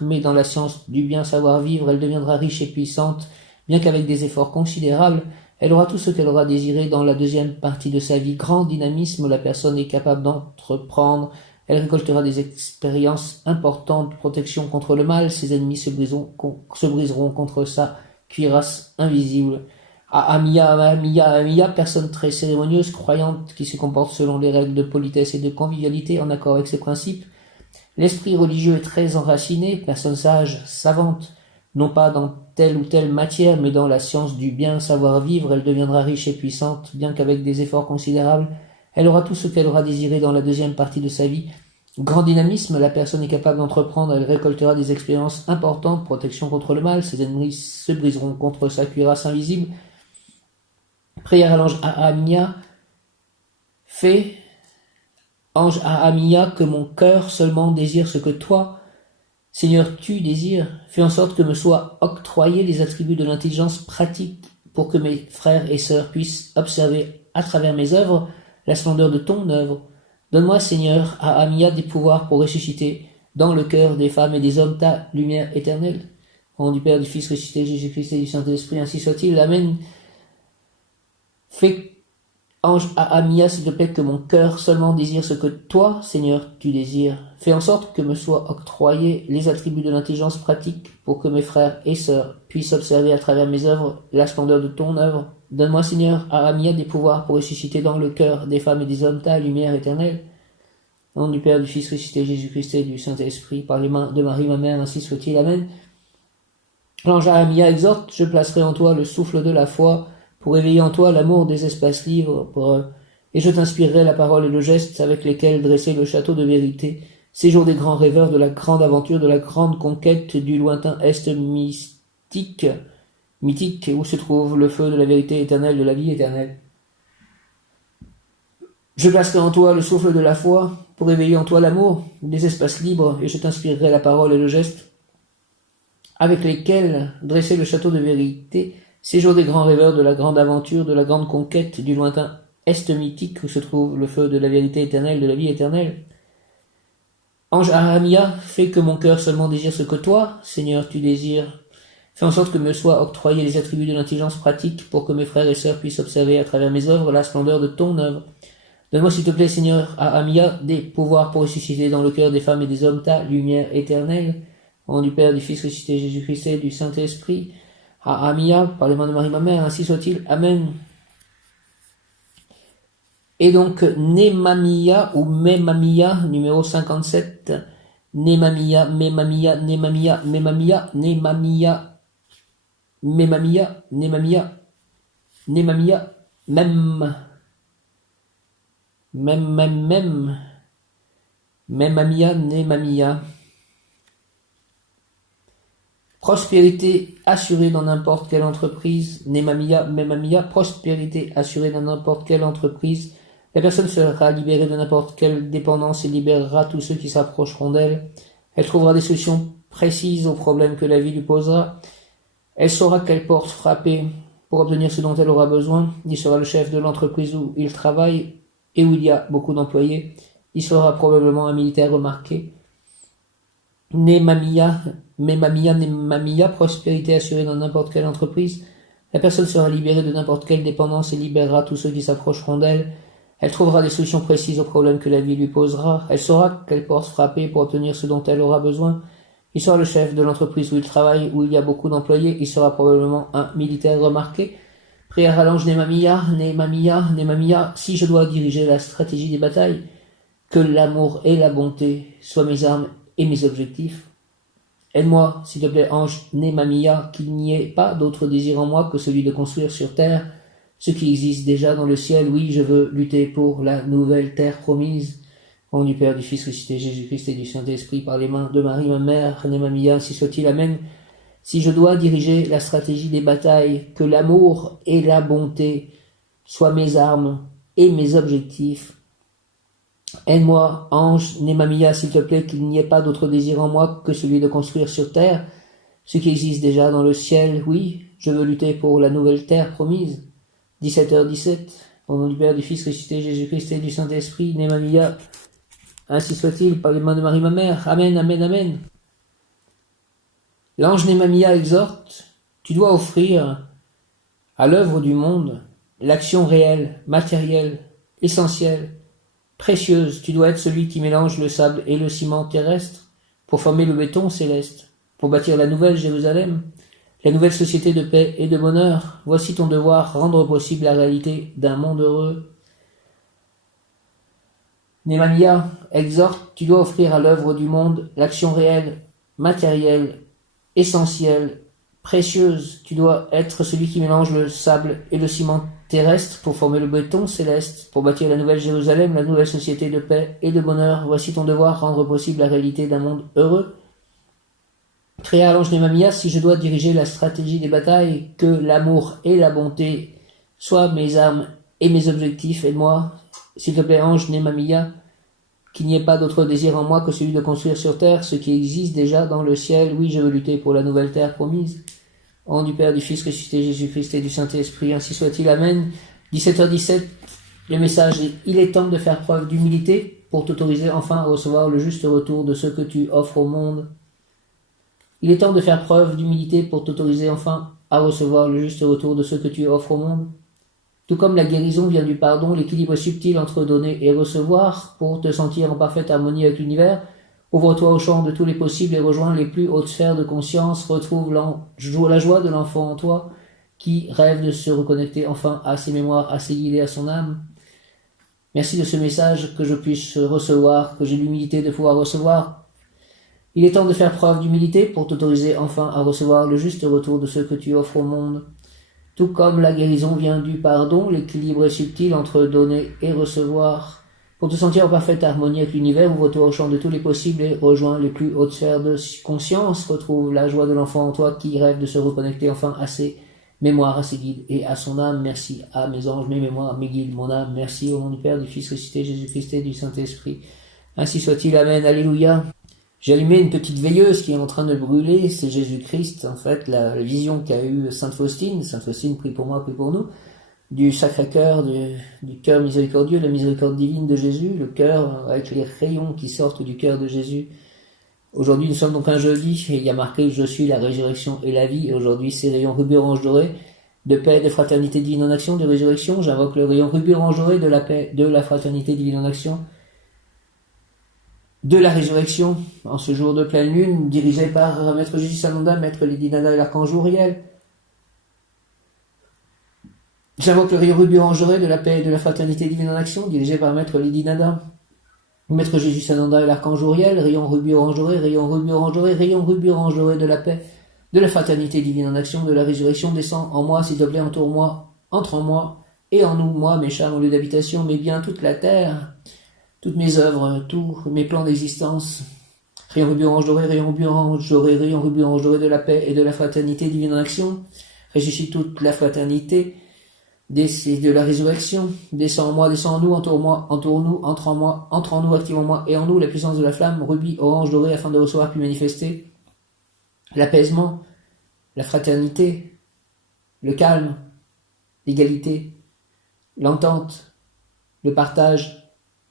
mais dans la science du bien savoir-vivre. Elle deviendra riche et puissante, bien qu'avec des efforts considérables. Elle aura tout ce qu'elle aura désiré dans la deuxième partie de sa vie. Grand dynamisme, la personne est capable d'entreprendre. Elle récoltera des expériences importantes, protection contre le mal. Ses ennemis se briseront contre sa cuirasse invisible. Ahamia, personne très cérémonieuse, croyante, qui se comporte selon les règles de politesse et de convivialité en accord avec ses principes. L'esprit religieux est très enraciné, personne sage, savante, non pas dans telle ou telle matière, mais dans la science du bien savoir-vivre. Elle deviendra riche et puissante, bien qu'avec des efforts considérables. Elle aura tout ce qu'elle aura désiré dans la deuxième partie de sa vie. Grand dynamisme, la personne est capable d'entreprendre, elle récoltera des expériences importantes, protection contre le mal, ses ennemis se briseront contre sa cuirasse invisible. Prière à l'ange Ahamia, fais, ange Ahamia, que mon cœur seulement désire ce que toi, Seigneur, tu désires. Fais en sorte que me soient octroyés les attributs de l'intelligence pratique pour que mes frères et sœurs puissent observer à travers mes œuvres la splendeur de ton œuvre. Donne-moi, Seigneur, à Amia des pouvoirs pour ressusciter dans le cœur des femmes et des hommes ta lumière éternelle. Au nom du Père, du Fils ressuscité, Jésus-Christ et du Saint-Esprit, ainsi soit-il. Amen. Fais, ange à Amia, s'il te plaît, que mon cœur seulement désire ce que toi, Seigneur, tu désires. Fais en sorte que me soient octroyés les attributs de l'intelligence pratique pour que mes frères et sœurs puissent observer à travers mes œuvres la splendeur de ton œuvre. Donne-moi, Seigneur, à Amia des pouvoirs pour ressusciter dans le cœur des femmes et des hommes ta lumière éternelle. Au nom du Père, du Fils ressuscité, Jésus-Christ et du Saint-Esprit, par les mains de Marie, ma mère, ainsi soit-il. Amen. L'ange Ahamia exhorte, je placerai en toi le souffle de la foi, pour éveiller en toi l'amour des espaces libres, et je t'inspirerai la parole et le geste avec lesquels dresser le château de vérité, séjour des grands rêveurs, de la grande aventure, de la grande conquête du lointain Est mythique, où se trouve le feu de la vérité éternelle, de la vie éternelle. Je placerai en toi le souffle de la foi, pour éveiller en toi l'amour des espaces libres, et je t'inspirerai la parole et le geste avec lesquels dresser le château de vérité, séjour des grands rêveurs, de la grande aventure, de la grande conquête du lointain Est mythique, où se trouve le feu de la vérité éternelle, de la vie éternelle. Ange Ahamia, fais que mon cœur seulement désire ce que toi, Seigneur, tu désires. Fais en sorte que me soient octroyés les attributs de l'intelligence pratique pour que mes frères et sœurs puissent observer à travers mes œuvres la splendeur de ton œuvre. Donne-moi, s'il te plaît, Seigneur, Ahamia, des pouvoirs pour ressusciter dans le cœur des femmes et des hommes ta lumière éternelle. Au nom du Père, du Fils ressuscité, Jésus-Christ et du Saint-Esprit. Ahamia, par les mains de Marie, ma mère, ainsi soit-il. Amen. Et donc, Nemamia ou Memamia, numéro 57. Nemamia, Memamia, Nemamia, Memamia, Nemamia, Memamia, Nemamia, Nemamia, Memamia, Nemamia. Prospérité assurée dans n'importe quelle entreprise. Memamia, prospérité assurée dans n'importe quelle entreprise. La personne sera libérée de n'importe quelle dépendance et libérera tous ceux qui s'approcheront d'elle. Elle trouvera des solutions précises aux problèmes que la vie lui posera. Elle saura quelle porte frapper pour obtenir ce dont elle aura besoin. Il sera le chef de l'entreprise où il travaille et où il y a beaucoup d'employés. Il sera probablement un militaire remarqué. Memamia, prospérité assurée dans n'importe quelle entreprise. La personne sera libérée de n'importe quelle dépendance et libérera tous ceux qui s'approcheront d'elle. Elle trouvera des solutions précises aux problèmes que la vie lui posera. Elle saura quelle porte frapper pour obtenir ce dont elle aura besoin. Il sera le chef de l'entreprise où il travaille, où il y a beaucoup d'employés. Il sera probablement un militaire remarqué. Prière à l'ange Nemamia, si je dois diriger la stratégie des batailles, que l'amour et la bonté soient mes armes et mes objectifs. Aide-moi, s'il te plaît, ange Nemamia, qu'il n'y ait pas d'autre désir en moi que celui de construire sur terre ce qui existe déjà dans le ciel. Oui, je veux lutter pour la nouvelle terre promise. Au nom du Père, du Fils ressuscité, Jésus-Christ et du Saint-Esprit, par les mains de Marie, ma mère, Nemamia, ainsi soit-il. Amen. Si je dois diriger la stratégie des batailles, que l'amour et la bonté soient mes armes et mes objectifs. Aide-moi, ange Nemamia, s'il te plaît, qu'il n'y ait pas d'autre désir en moi que celui de construire sur terre ce qui existe déjà dans le ciel. Oui, je veux lutter pour la nouvelle terre promise. 17h17, au nom du Père, du Fils ressuscité, Jésus-Christ et du Saint-Esprit, Nemamia, ainsi soit-il, par les mains de Marie, ma mère. Amen, amen, amen. L'ange Nemamia exhorte, tu dois offrir à l'œuvre du monde l'action réelle, matérielle, essentielle, précieuse. Tu dois être celui qui mélange le sable et le ciment terrestre pour former le béton céleste, pour bâtir la nouvelle Jérusalem, la nouvelle société de paix et de bonheur. Voici ton devoir, rendre possible la réalité d'un monde heureux. Nemamia exhorte, tu dois offrir à l'œuvre du monde l'action réelle, matérielle, essentielle, précieuse. Tu dois être celui qui mélange le sable et le ciment terrestre pour former le béton céleste, pour bâtir la nouvelle Jérusalem, la nouvelle société de paix et de bonheur. Voici ton devoir, rendre possible la réalité d'un monde heureux. Créa l'ange Nemamia, si je dois diriger la stratégie des batailles, que l'amour et la bonté soient mes armes et mes objectifs, aide-moi, s'il te plaît, ange Nemamia, qu'il n'y ait pas d'autre désir en moi que celui de construire sur terre ce qui existe déjà dans le ciel. Oui, je veux lutter pour la nouvelle terre promise. Au nom du Père, du Fils ressuscité, Jésus-Christ et du Saint-Esprit, ainsi soit-il. Amen. 17h17, le message est « Il est temps de faire preuve d'humilité pour t'autoriser enfin à recevoir le juste retour de ce que tu offres au monde. » Il est temps de faire preuve d'humilité pour t'autoriser enfin à recevoir le juste retour de ce que tu offres au monde. Tout comme la guérison vient du pardon, l'équilibre subtil entre donner et recevoir, pour te sentir en parfaite harmonie avec l'univers, ouvre-toi au champ de tous les possibles et rejoins les plus hautes sphères de conscience, retrouve la joie de l'enfant en toi, qui rêve de se reconnecter enfin à ses mémoires, à ses guides et à son âme. Merci de ce message que je puisse recevoir, que j'ai l'humilité de pouvoir recevoir. Il est temps de faire preuve d'humilité pour t'autoriser enfin à recevoir le juste retour de ce que tu offres au monde. Tout comme la guérison vient du pardon, l'équilibre est subtil entre donner et recevoir. Pour te sentir en parfaite harmonie avec l'univers, ouvre-toi au champ de tous les possibles et rejoins les plus hautes sphères de conscience. Retrouve la joie de l'enfant en toi qui rêve de se reconnecter enfin à ses mémoires, à ses guides et à son âme. Merci à mes anges, mes mémoires, mes guides, mon âme. Merci au nom du Père, du Fils ressuscité, Jésus-Christ et du Saint-Esprit. Ainsi soit-il. Amen. Alléluia. J'ai allumé une petite veilleuse qui est en train de brûler, c'est Jésus-Christ, en fait, la vision qu'a eue Sainte Faustine, prie pour moi, prie pour nous, du Sacré-Cœur, du cœur miséricordieux, la miséricorde divine de Jésus, le cœur avec les rayons qui sortent du cœur de Jésus. Aujourd'hui, nous sommes donc un jeudi, et il y a marqué « Je suis la résurrection et la vie », et aujourd'hui, c'est rayon rubis orange doré, de paix, de fraternité divine en action, de résurrection. J'invoque le rayon rubis orange doré de la paix, de la fraternité divine en action, de la résurrection, en ce jour de pleine lune, dirigé par Maître Jésus Sananda, Maître Lady Nada et l'Archange Uriel. J'invoque le rayon rubis orange doré de la paix et de la fraternité divine en action, dirigé par Maître Lady Nada, Maître Jésus Sananda et l'Archange Uriel, rayon rubis orange doré, rayon rubis orange doré, rayon rubis orange doré de la paix, de la fraternité divine en action, de la résurrection, descend en moi, s'il te plaît, entoure-moi, entre en moi, et en nous, moi, mes chars, mon lieu d'habitation, mes biens, toute la terre, toutes mes œuvres, tous mes plans d'existence. Rayon rubis orange doré, rayon rubis orange doré, rayon rubis orange doré de la paix et de la fraternité divine en action. Ressuscite toute la fraternité de la résurrection. Descends en moi, descends en nous, entoure-moi, entoure-nous, entre en nous, active en moi et en nous la puissance de la flamme, rubis orange doré, afin de recevoir puis manifester l'apaisement, la fraternité, le calme, l'égalité, l'entente, le partage,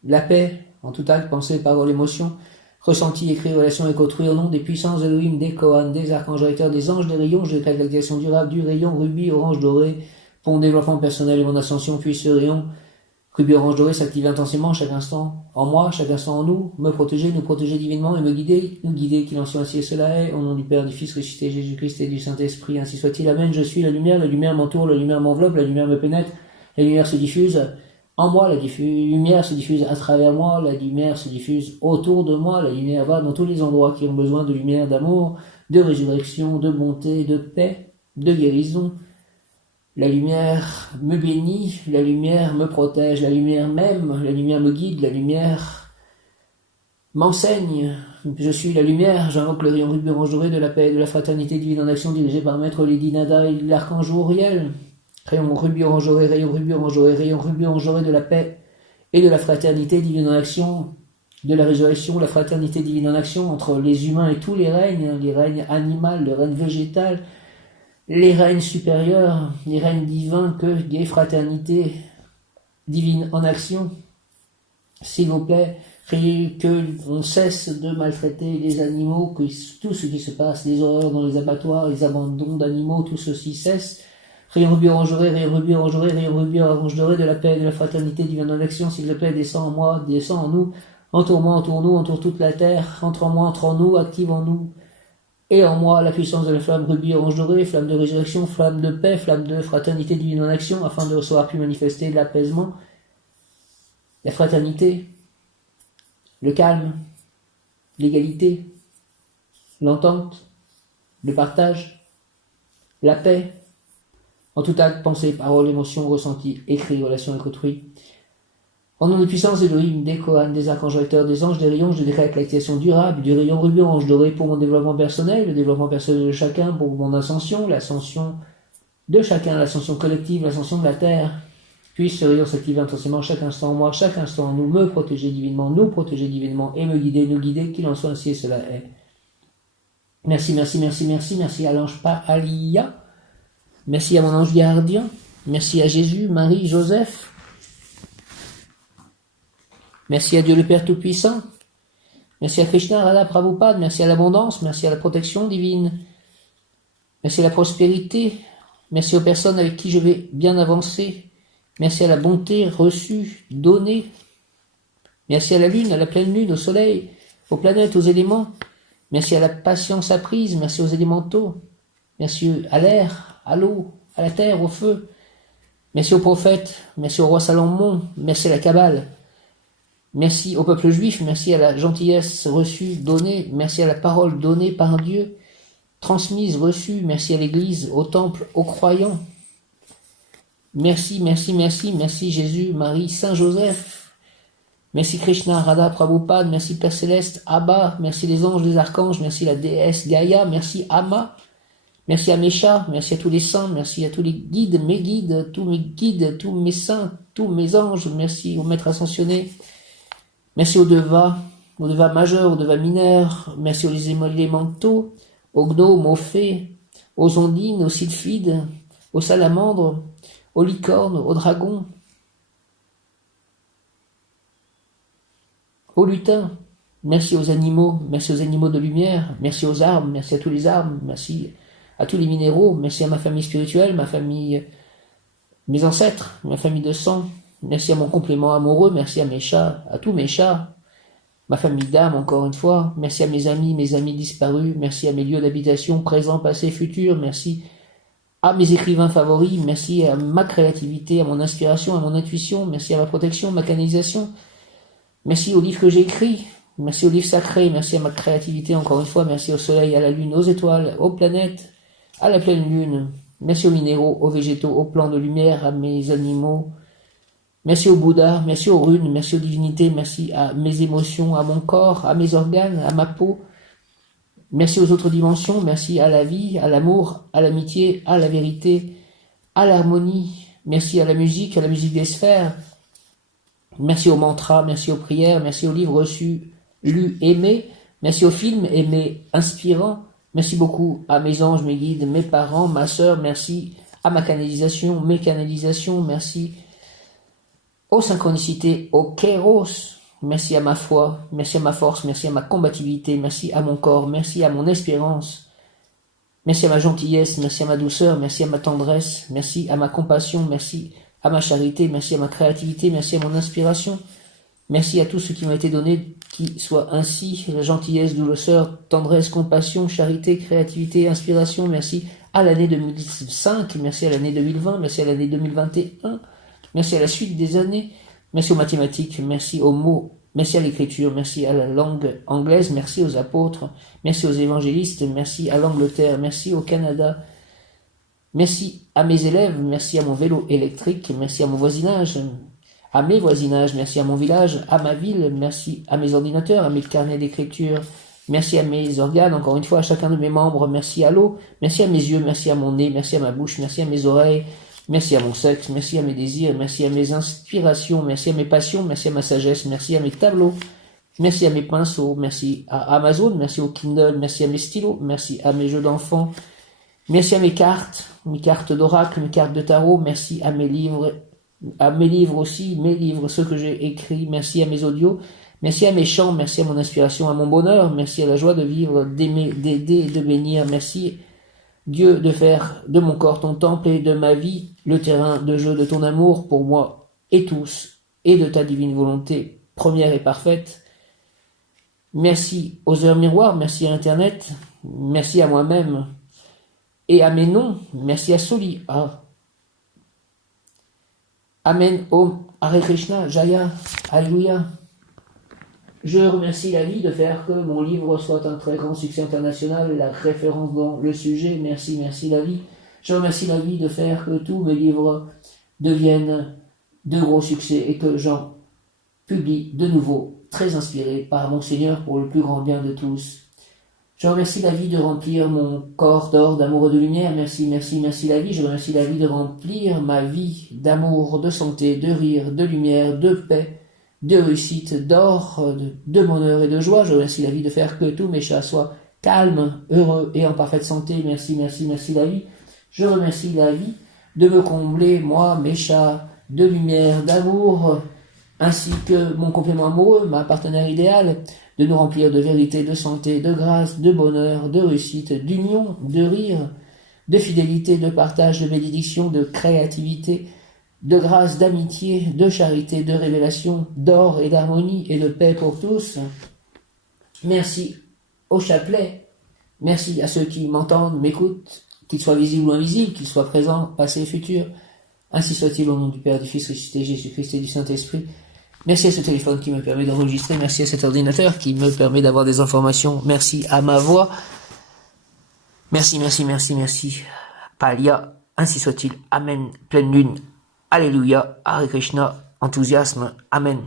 la paix, en tout acte, pensée, parole, émotion, ressenti, écrit, relation avec autrui, au nom des puissances Elohim, des Kohan, des archanges recteurs, des anges, des rayons, je décrète l'activation durable du rayon rubis, orange doré, pour mon développement personnel et mon ascension, puis ce rayon rubis, orange doré s'active intensément chaque instant en moi, chaque instant en nous, me protéger, nous protéger divinement et me guider, nous guider, qu'il en soit ainsi et cela est, au nom du Père, du Fils ressuscité, Jésus-Christ et du Saint-Esprit, ainsi soit-il. Amen. Je suis la lumière m'entoure, la lumière m'enveloppe, la lumière me pénètre, la lumière se diffuse en moi, la lumière se diffuse à travers moi, la lumière se diffuse autour de moi, la lumière va dans tous les endroits qui ont besoin de lumière, d'amour, de résurrection, de bonté, de paix, de guérison. La lumière me bénit, la lumière me protège, la lumière m'aime, la lumière me guide, la lumière m'enseigne. Je suis la lumière, j'invoque le rayon rubis orange doré de la paix et de la fraternité divine en action, dirigé par Maître Lady Nada et l'Archange Uriel. Rayon rubis orange doré, rayon rubis orange doré, rayon rubis orange doré de la paix et de la fraternité divine en action, de la résurrection, la fraternité divine en action entre les humains et tous les règnes animal, le règne végétal, les règnes supérieurs, les règnes divins, que des fraternités divines en action. S'il vous plaît, que on cesse de maltraiter les animaux, que tout ce qui se passe, les horreurs dans les abattoirs, les abandons d'animaux, tout ceci cesse. Rayon rubis orange doré, rayon rubis orange doré, rayon rubis orange doré de la paix et de la fraternité divine en action, s'il te plaît, descend en moi, descend en nous, entoure-moi, entoure-nous, entoure toute la terre, entre en moi, entre en nous, active en nous, et en moi la puissance de la flamme rubis orange doré, flamme de résurrection, flamme de paix, flamme de fraternité divine en action, afin de recevoir puis manifester l'apaisement, la fraternité, le calme, l'égalité, l'entente, le partage, la paix, en tout acte, pensée, parole, émotion, ressenti, écrit, relation avec autrui. En nom de puissance Elohim, des Kohan, des archanges recteurs, des anges, des rayons, je décrète l'activation durable du rayon ruban ange doré pour mon développement personnel, le développement personnel de chacun, pour mon ascension, l'ascension de chacun, l'ascension collective, l'ascension de la terre. Puisse ce rayon s'activer intensément chaque instant en moi, chaque instant en nous, me protéger divinement, nous protéger divinement et me guider, nous guider, qu'il en soit ainsi et cela est. Merci, merci, merci, merci, merci à l'ange Paalia, merci à mon ange gardien, merci à Jésus, Marie, Joseph, merci à Dieu le Père Tout-Puissant, merci à Krishna, Radha, Prabhupada, merci à l'abondance, merci à la protection divine, merci à la prospérité, merci aux personnes avec qui je vais bien avancer, merci à la bonté reçue, donnée, merci à la lune, à la pleine lune, au soleil, aux planètes, aux éléments, merci à la patience apprise, merci aux élémentaux, merci à l'air, à l'eau, à la terre, au feu, merci aux prophètes, merci au roi Salomon, merci à la Kabbale, merci au peuple juif, merci à la gentillesse reçue, donnée, merci à la parole donnée par Dieu, transmise, reçue, merci à l'Église, au temple, aux croyants. Merci, merci, merci, merci Jésus, Marie, Saint Joseph. Merci Krishna, Radha, Prabhupada, merci Père Céleste, Abba, merci les anges, les archanges, merci la déesse Gaïa, merci Amma, merci à Mesha, merci à tous les saints, merci à tous les guides, tous mes saints, tous mes anges, merci aux maîtres ascensionnés, merci aux devas majeurs, aux devas mineurs, merci aux élémentaux, aux gnomes, aux fées, aux ondines, aux sylphides, aux salamandres, aux licornes, aux dragons, aux lutins, merci aux animaux de lumière, merci aux arbres, merci à tous les arbres, merci à tous les minéraux, merci à ma famille spirituelle, ma famille, mes ancêtres, ma famille de sang, merci à mon complément amoureux, merci à mes chats, à tous mes chats, ma famille d'âme encore une fois, merci à mes amis disparus, merci à mes lieux d'habitation, présents, passés, futurs, merci à mes écrivains favoris, merci à ma créativité, à mon inspiration, à mon intuition, merci à ma protection, ma canalisation, merci aux livres que j'ai écrits, merci aux livres sacrés, merci à ma créativité encore une fois, merci au soleil, à la lune, aux étoiles, aux planètes, à la pleine lune, merci aux minéraux, aux végétaux, aux plants de lumière, à mes animaux, merci au Bouddha, merci aux runes, merci aux divinités, merci à mes émotions, à mon corps, à mes organes, à ma peau, merci aux autres dimensions, merci à la vie, à l'amour, à l'amitié, à la vérité, à l'harmonie, merci à la musique des sphères, merci aux mantras, merci aux prières, merci aux livres reçus, lus, aimés, merci aux films aimés, inspirants, merci beaucoup à mes anges, mes guides, mes parents, ma sœur, merci à ma canalisation, mes canalisations, merci aux synchronicités, aux kéros, merci à ma foi, merci à ma force, merci à ma combativité, merci à mon corps, merci à mon espérance, merci à ma gentillesse, merci à ma douceur, merci à ma tendresse, merci à ma compassion, merci à ma charité, merci à ma créativité, merci à mon inspiration, merci à tout ce qui m'a été donné, qui soit ainsi, la gentillesse, douceur, tendresse, compassion, charité, créativité, inspiration, merci à l'année 2005, merci à l'année 2020, merci à l'année 2021, merci à la suite des années, merci aux mathématiques, merci aux mots, merci à l'écriture, merci à la langue anglaise, merci aux apôtres, merci aux évangélistes, merci à l'Angleterre, merci au Canada, merci à mes élèves, merci à mon vélo électrique, merci à mon voisinage, à mes voisinages, merci à mon village, à ma ville, merci à mes ordinateurs, à mes carnets d'écriture, merci à mes organes, encore une fois, à chacun de mes membres, merci à l'eau, merci à mes yeux, merci à mon nez, merci à ma bouche, merci à mes oreilles, merci à mon sexe, merci à mes désirs, merci à mes inspirations, merci à mes passions, merci à ma sagesse, merci à mes tableaux, merci à mes pinceaux, merci à Amazon, merci au Kindle, merci à mes stylos, merci à mes jeux d'enfants, merci à mes cartes d'oracle, mes cartes de tarot, merci à mes livres aussi, mes livres, ceux que j'ai écrits, merci à mes audios, merci à mes chants, merci à mon inspiration, à mon bonheur, merci à la joie de vivre, d'aimer, d'aider et de bénir, merci Dieu, de faire de mon corps ton temple et de ma vie le terrain de jeu de ton amour pour moi et tous, et de ta divine volonté première et parfaite. Merci aux heures miroirs, merci à Internet, merci à moi-même et à mes noms, merci à Soli. Amen, Om, Hare Krishna, Jaya, Alléluia. Je remercie la vie de faire que mon livre soit un très grand succès international, la référence dans le sujet. Merci, merci la vie. Je remercie la vie de faire que tous mes livres deviennent de gros succès et que j'en publie de nouveau, très inspiré par mon Seigneur pour le plus grand bien de tous. Je remercie la vie de remplir mon corps d'or, d'amour et de lumière. Merci, merci, merci la vie. Je remercie la vie de remplir ma vie d'amour, de santé, de rire, de lumière, de paix, de réussite, d'or, de bonheur et de joie. Je remercie la vie de faire que tous mes chats soient calmes, heureux et en parfaite santé. Merci, merci, merci la vie. Je remercie la vie de me combler, moi, mes chats, de lumière, d'amour, ainsi que mon complément amoureux, ma partenaire idéale, de nous remplir de vérité, de santé, de grâce, de bonheur, de réussite, d'union, de rire, de fidélité, de partage, de bénédiction, de créativité, de grâce, d'amitié, de charité, de révélation, d'or et d'harmonie et de paix pour tous. Merci au chapelet, merci à ceux qui m'entendent, m'écoutent, qu'ils soient visibles ou invisibles, qu'ils soient présents, passés et futurs. Ainsi soit-il au nom du Père, du Fils ressuscité, Jésus-Christ et du Saint-Esprit. Merci à ce téléphone qui me permet d'enregistrer, merci à cet ordinateur qui me permet d'avoir des informations, merci à ma voix. Merci, merci, merci, merci. Palia, ainsi soit-il. Amen. Pleine lune. Alléluia. Hare Krishna. Enthousiasme. Amen.